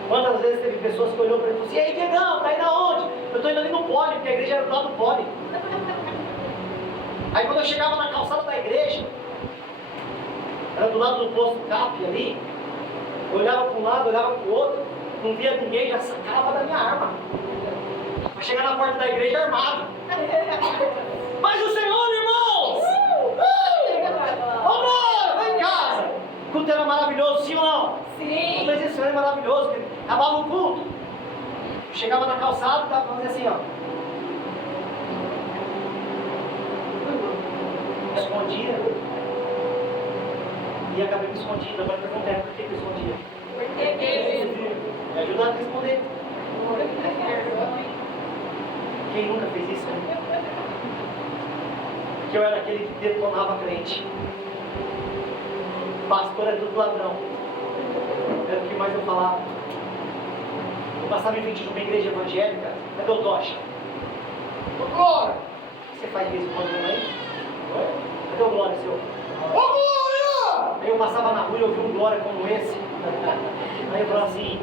Quantas vezes teve pessoas que olhou para ele e falou assim: e aí, Diegão, tá indo aonde? Eu estou indo ali no pole, porque a igreja era do lado do pole. Aí quando eu chegava na calçada da igreja, era do lado do posto CAP ali, eu olhava para um lado, olhava para o outro, não via ninguém, já sacava da minha arma. Vai chegar na porta da igreja armado. Mas o Senhor, irmãos! Vambora, vai em casa! O culto era maravilhoso, sim ou não? Sim. Mas esse era maravilhoso, porque acabava o culto. Chegava na calçada e estava fazendo assim, ó. Escondia. E acabei me escondido. Agora pergunta é: por que me escondia? Porque Deus. Me ajuda a responder. Quem nunca fez isso, né? Porque eu era aquele que detonava crente. Pastor é tudo ladrão. Era o que mais eu falava. Eu passava em frente de uma igreja evangélica. Cadê o Tocha? Ô, glória! Você faz isso quando não é? Cadê o glória, Senhor? Ô glória! Aí eu passava na rua e eu vi um glória como esse. Aí eu falava assim,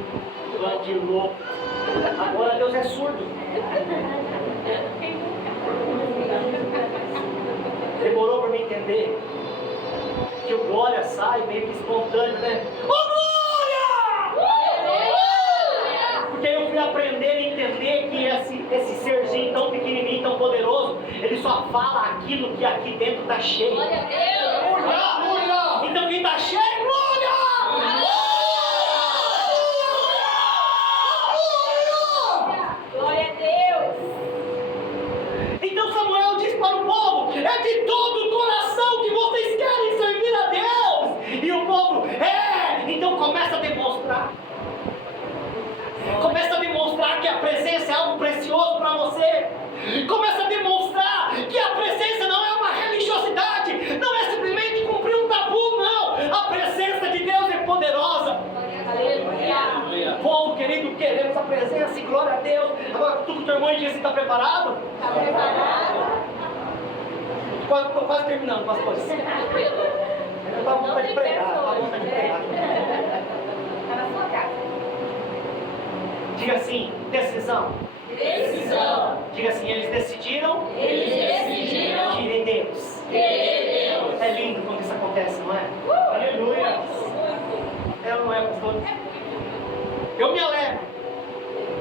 glória de louco. Agora Deus é surdo. Demorou para me entender que o glória sai meio que espontâneo, né? Ô glória! Porque eu fui aprender e entender que esse serzinho tão pequenininho, tão poderoso, ele só fala aquilo que aqui dentro está cheio. Glória a Deus! Então quem está cheio, glória! Glória a Deus! Então Samuel diz para o povo: é de todo o coração que vocês querem servir a Deus. E o povo, então começa a demonstrar. Começa a demonstrar que a presença é algo precioso para você. Começa a demonstrar que a presença não é uma religiosidade, não é simplesmente cumprir um tabu, não. A presença de Deus é poderosa. Aleluia! Povo querido, queremos a presença e glória a Deus. Agora tu com o teu irmão diz: você está preparado? Está preparado? Quase terminando, pastor. Tranquilo. Eu estava com vontade de pregar. Estava com vontade de pregar. Está na sua casa. Diga assim: decisão. Decisão. Diga assim: eles decidiram Eles decidiram querer Deus. querer Deus. É lindo quando isso acontece, não é? Aleluia! É ou não é, pastor? Eu me alegro,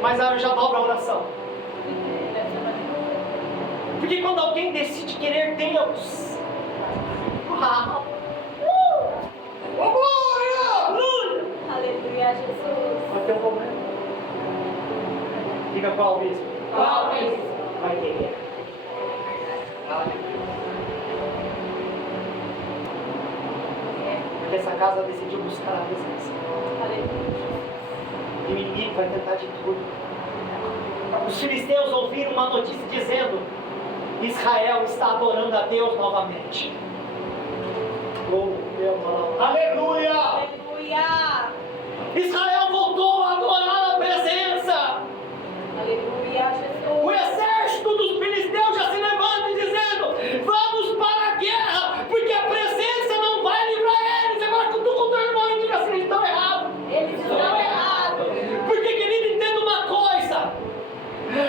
mas eu já dobro a oração. Porque quando alguém decide querer Deus, uau! Ô glória! Aleluia! Aleluia, Jesus. Vai ter um problema. Diga qual mesmo? Qual mesmo? Vai ter guerra. Porque essa casa decidiu buscar a presença. E o inimigo vai tentar de tudo. Os filisteus ouviram uma notícia dizendo: Israel está adorando a Deus novamente. Oh, Deus, Aleluia! Aleluia. Israel voltou a adorar a presença. Aleluia, O Jesus. exército dos filisteus já se levanta dizendo: vamos para a guerra, porque a presença não vai livrar eles. Agora tu com teu irmão e diga assim: eles estão errados. Eles estão errados. Porque, querido, entenda uma coisa: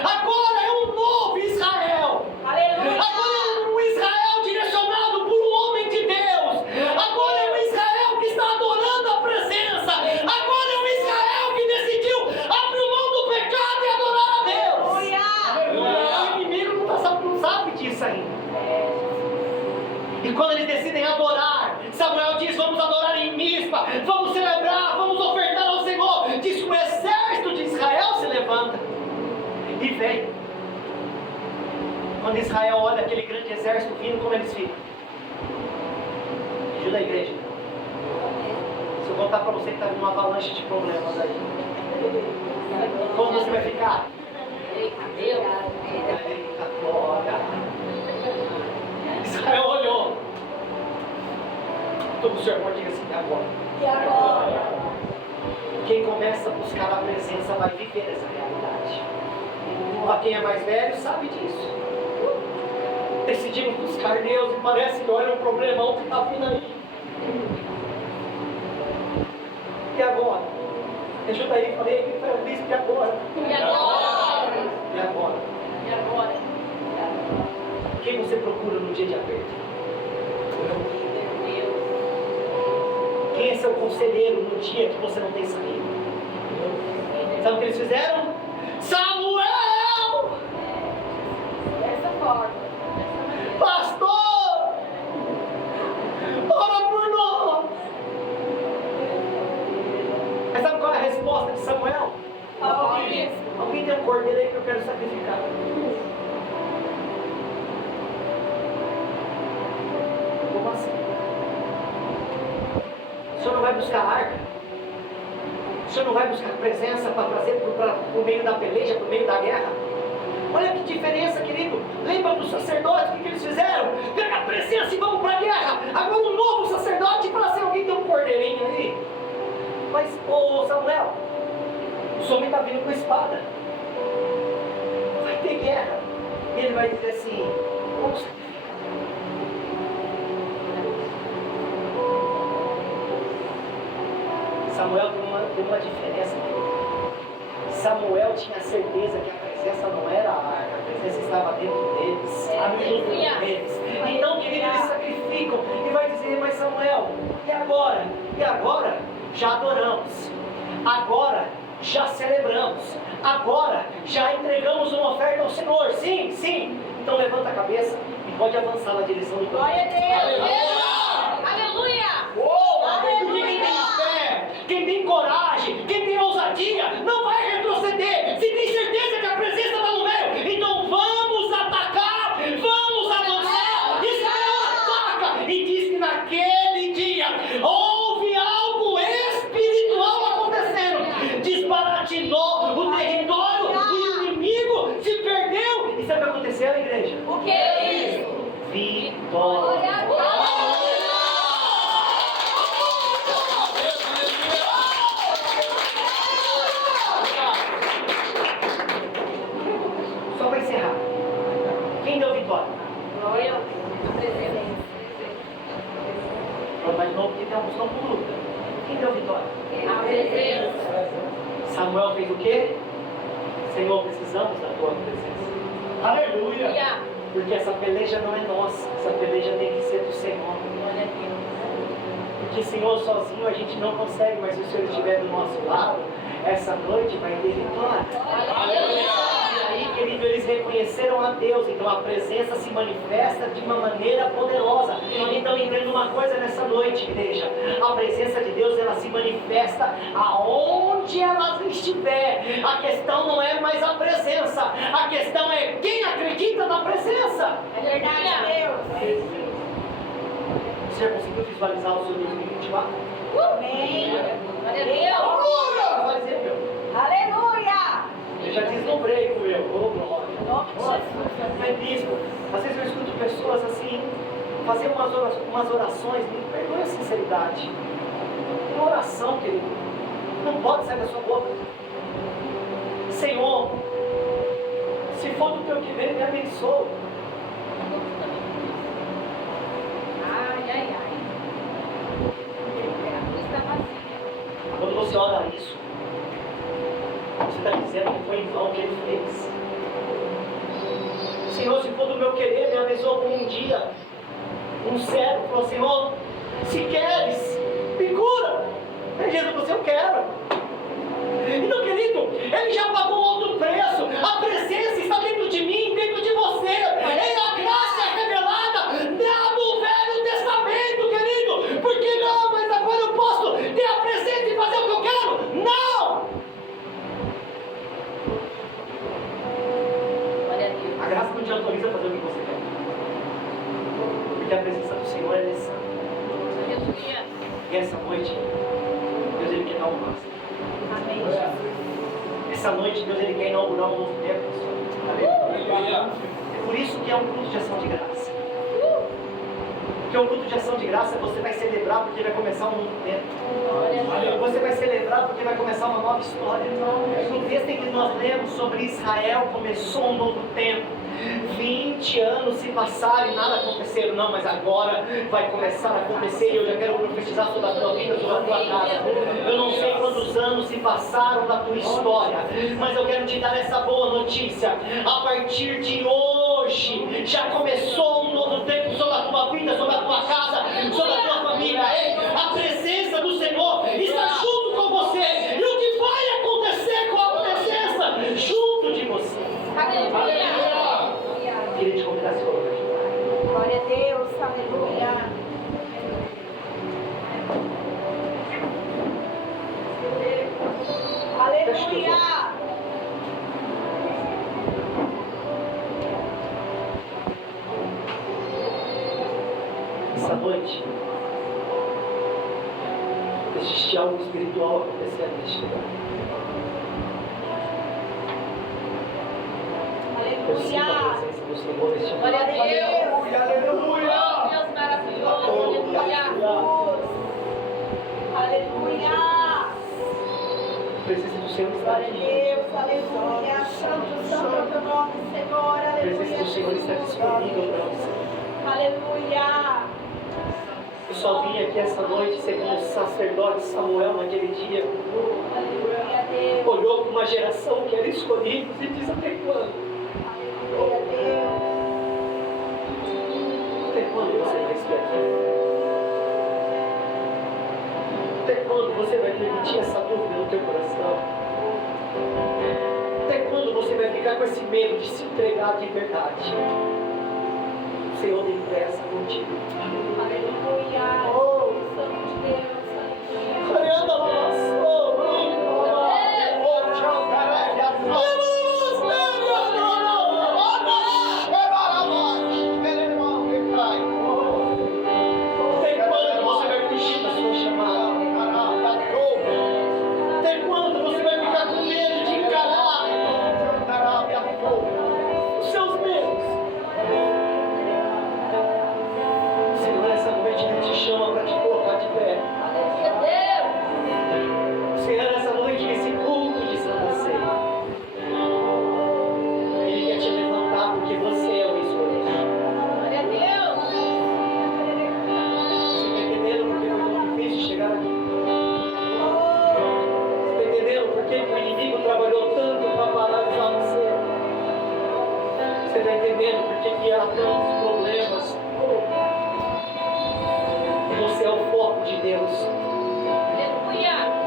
agora é um novo Israel. Aleluia. Agora é um Israel direcionado por um homem de Deus. Agora é um Israel que está adorando a presença. Agora é um Israel que decidiu abrir mão do pecado e adorar a Deus. Aleluia. O inimigo não sabe disso ainda. E quando eles decidem adorar, Samuel diz: vamos adorar em Mispa, vamos celebrar, vamos ofertar ao Senhor. Diz que o exército de Israel se levanta e vem. Quando Israel olha aquele grande exército vindo, como eles ficam? Ajuda a igreja. Se eu contar para você que está vindo uma avalanche de problemas aí, como você vai ficar? Deus. Eita glória! Israel olhou. Todo o seu irmão diga assim: agora. E agora? Quem começa a buscar a presença vai viver essa realidade. Para quem é mais velho sabe disso. Decidimos buscar Deus e parece que olha o problemão que está vindo aí. E agora? Me ajuda aí, falei para o bispo: e agora? E agora? E agora? E agora? Quem você procura no dia de aperto? Deus. Quem é seu conselheiro no dia que você não tem saído? Sabe o que eles fizeram? Samuel! Dessa forma. Pastor! Ora por nós! Mas sabe qual é a resposta de Samuel? Alguém. Alguém tem um cordeiro aí que eu quero sacrificar. Como assim? O senhor não vai buscar a arca? O senhor não vai buscar presença para trazer para o meio da peleja, para o meio da guerra? Olha que diferença, querido. Lembra dos sacerdotes, o que eles fizeram? Pega a presença e vamos para a guerra. Agora um novo sacerdote para ser alguém tem um cordeirinho ali. Mas, ô Samuel, o homem está vindo com espada. Vai ter guerra. E ele vai dizer assim: Como sacrifica? Samuel tem uma diferença. Samuel tinha certeza que a presença não era a arca, a presença estava dentro deles. Então, querido, eles sacrificam e vai dizer, mas Samuel, e agora? E agora já adoramos, agora já celebramos, agora já entregamos uma oferta ao Senhor. Sim, sim. Então levanta a cabeça e pode avançar na direção do Glória a Deus! Aleluia! Aleluia! Porque quem tem fé, quem tem coragem, quem tem ousadia, não vai retroceder. Se tem certeza que a presença está no meio, então vamos atacar, vamos avançar. Israel ataca e diz que naquele dia houve algo espiritual acontecendo. Desbaratinou o território, o inimigo se perdeu. E sabe o que aconteceu, igreja? O que é isso? Vitória. Só para encerrar. Quem deu vitória? Glória a Deus. Vamos mais de novo porque tem alguns que estão com luta. Quem deu vitória? A presença. Samuel fez o quê? Senhor, precisamos da tua presença. Aleluia. Porque essa peleja não é nossa. Essa peleja tem que ser do Senhor. Glória a Deus. Porque, Senhor, sozinho a gente não consegue, mas se o Senhor estiver do nosso lado, essa noite vai ter vitória. E aí, querido, eles reconheceram a Deus, então a presença se manifesta de uma maneira poderosa. Então entenda uma coisa nessa noite, igreja: a presença de Deus, ela se manifesta aonde ela estiver. A questão não é mais a presença, a questão é quem acredita na presença. É verdade, Deus. Você já conseguiu visualizar o seu 2024? Amém. Glória a Deus. Vai dizer, meu. Aleluia. Eu já deslumbrei com o meu. Oh, glória. Em nome de Jesus. Mas, bispo, às vezes eu escuto pessoas assim, fazer umas orações, me perdoe a sinceridade. Uma oração, querido, não pode sair da sua boca. Senhor, se for do teu querer, me abençoa. Ai, ai, ai. A luz está vazia. Quando você ora isso, você está dizendo que foi em vão que ele fez. Senhor, se for do meu querer, me abençoa como um dia um servo falou: Senhor, se queres, me cura. Aí Jesus falou assim: eu quero. Então, querido, ele já pagou um alto preço. A presença está dentro de mim, dentro de você. É a graça revelada no Velho Testamento, querido. Porque não, mas agora eu posso ter a presença e fazer o que eu quero? Não! Glória a Deus. A graça não te autoriza a fazer o que você quer. Porque a presença do Senhor é santa. Aleluia. E essa noite, Deus ele quer dar um passo. Amém. Essa noite, Deus ele quer inaugurar um novo tempo. É por isso que é um culto de ação de graça. Porque um culto de ação de graça você vai celebrar porque vai começar um novo tempo. Você vai celebrar porque vai começar uma nova história. No texto em que nós lemos sobre Israel, começou um novo tempo. 20 anos se passaram e nada aconteceu. Não, mas agora vai começar a acontecer. E eu já quero profetizar sobre a tua vida, sobre a tua casa. Eu não sei quantos anos se passaram da tua história, mas eu quero te dar essa boa notícia. A partir de hoje já começou um novo tempo sobre a tua vida, sobre a tua casa, sobre a tua família. Ei, a presença do Senhor está junto com você. E o que vai acontecer com a presença junto de você? Aleluia. Queria te convidar a se colocar aqui. Glória a Deus. Aleluia. Aleluia. Essa noite existe algo espiritual acontecendo neste lugar. Eu sinto a Aleluia. presença do Senhor neste lugar. Glória a Deus. Aleluia. Deus maravilhoso. Aleluia. Aleluia. A presença do Senhor está aqui. Deus, aleluia. Santo, santo é o teu nome, Senhor. A presença do Senhor está disponível para você. Aleluia. Eu só vim aqui essa noite ser como o sacerdote Samuel naquele dia. Aleluia, Deus. Olhou para uma geração que era escolhida e diz: até quando? Aleluia, Deus. Até quando você vai esperar aqui? Até quando você vai permitir essa dúvida no teu coração? Até quando você vai ficar com esse medo de se entregar de verdade? O Senhor tem pressa contigo. Aleluia. Oh. Santo de Deus. Aleluia.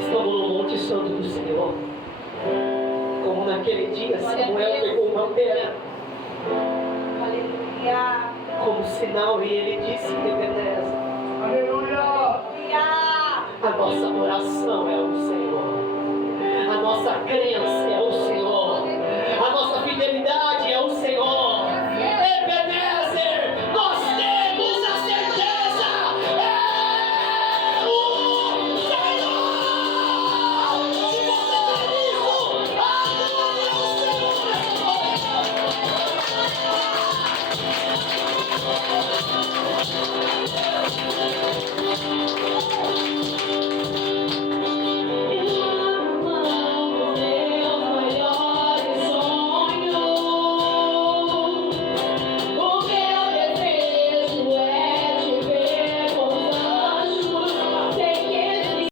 Estamos no Monte Santo do Senhor. Como naquele dia Samuel pegou uma pedra como sinal e ele disse: Ebenezer. Aleluia. adoração é o Senhor. A nossa crença é o Senhor. A nossa fidelidade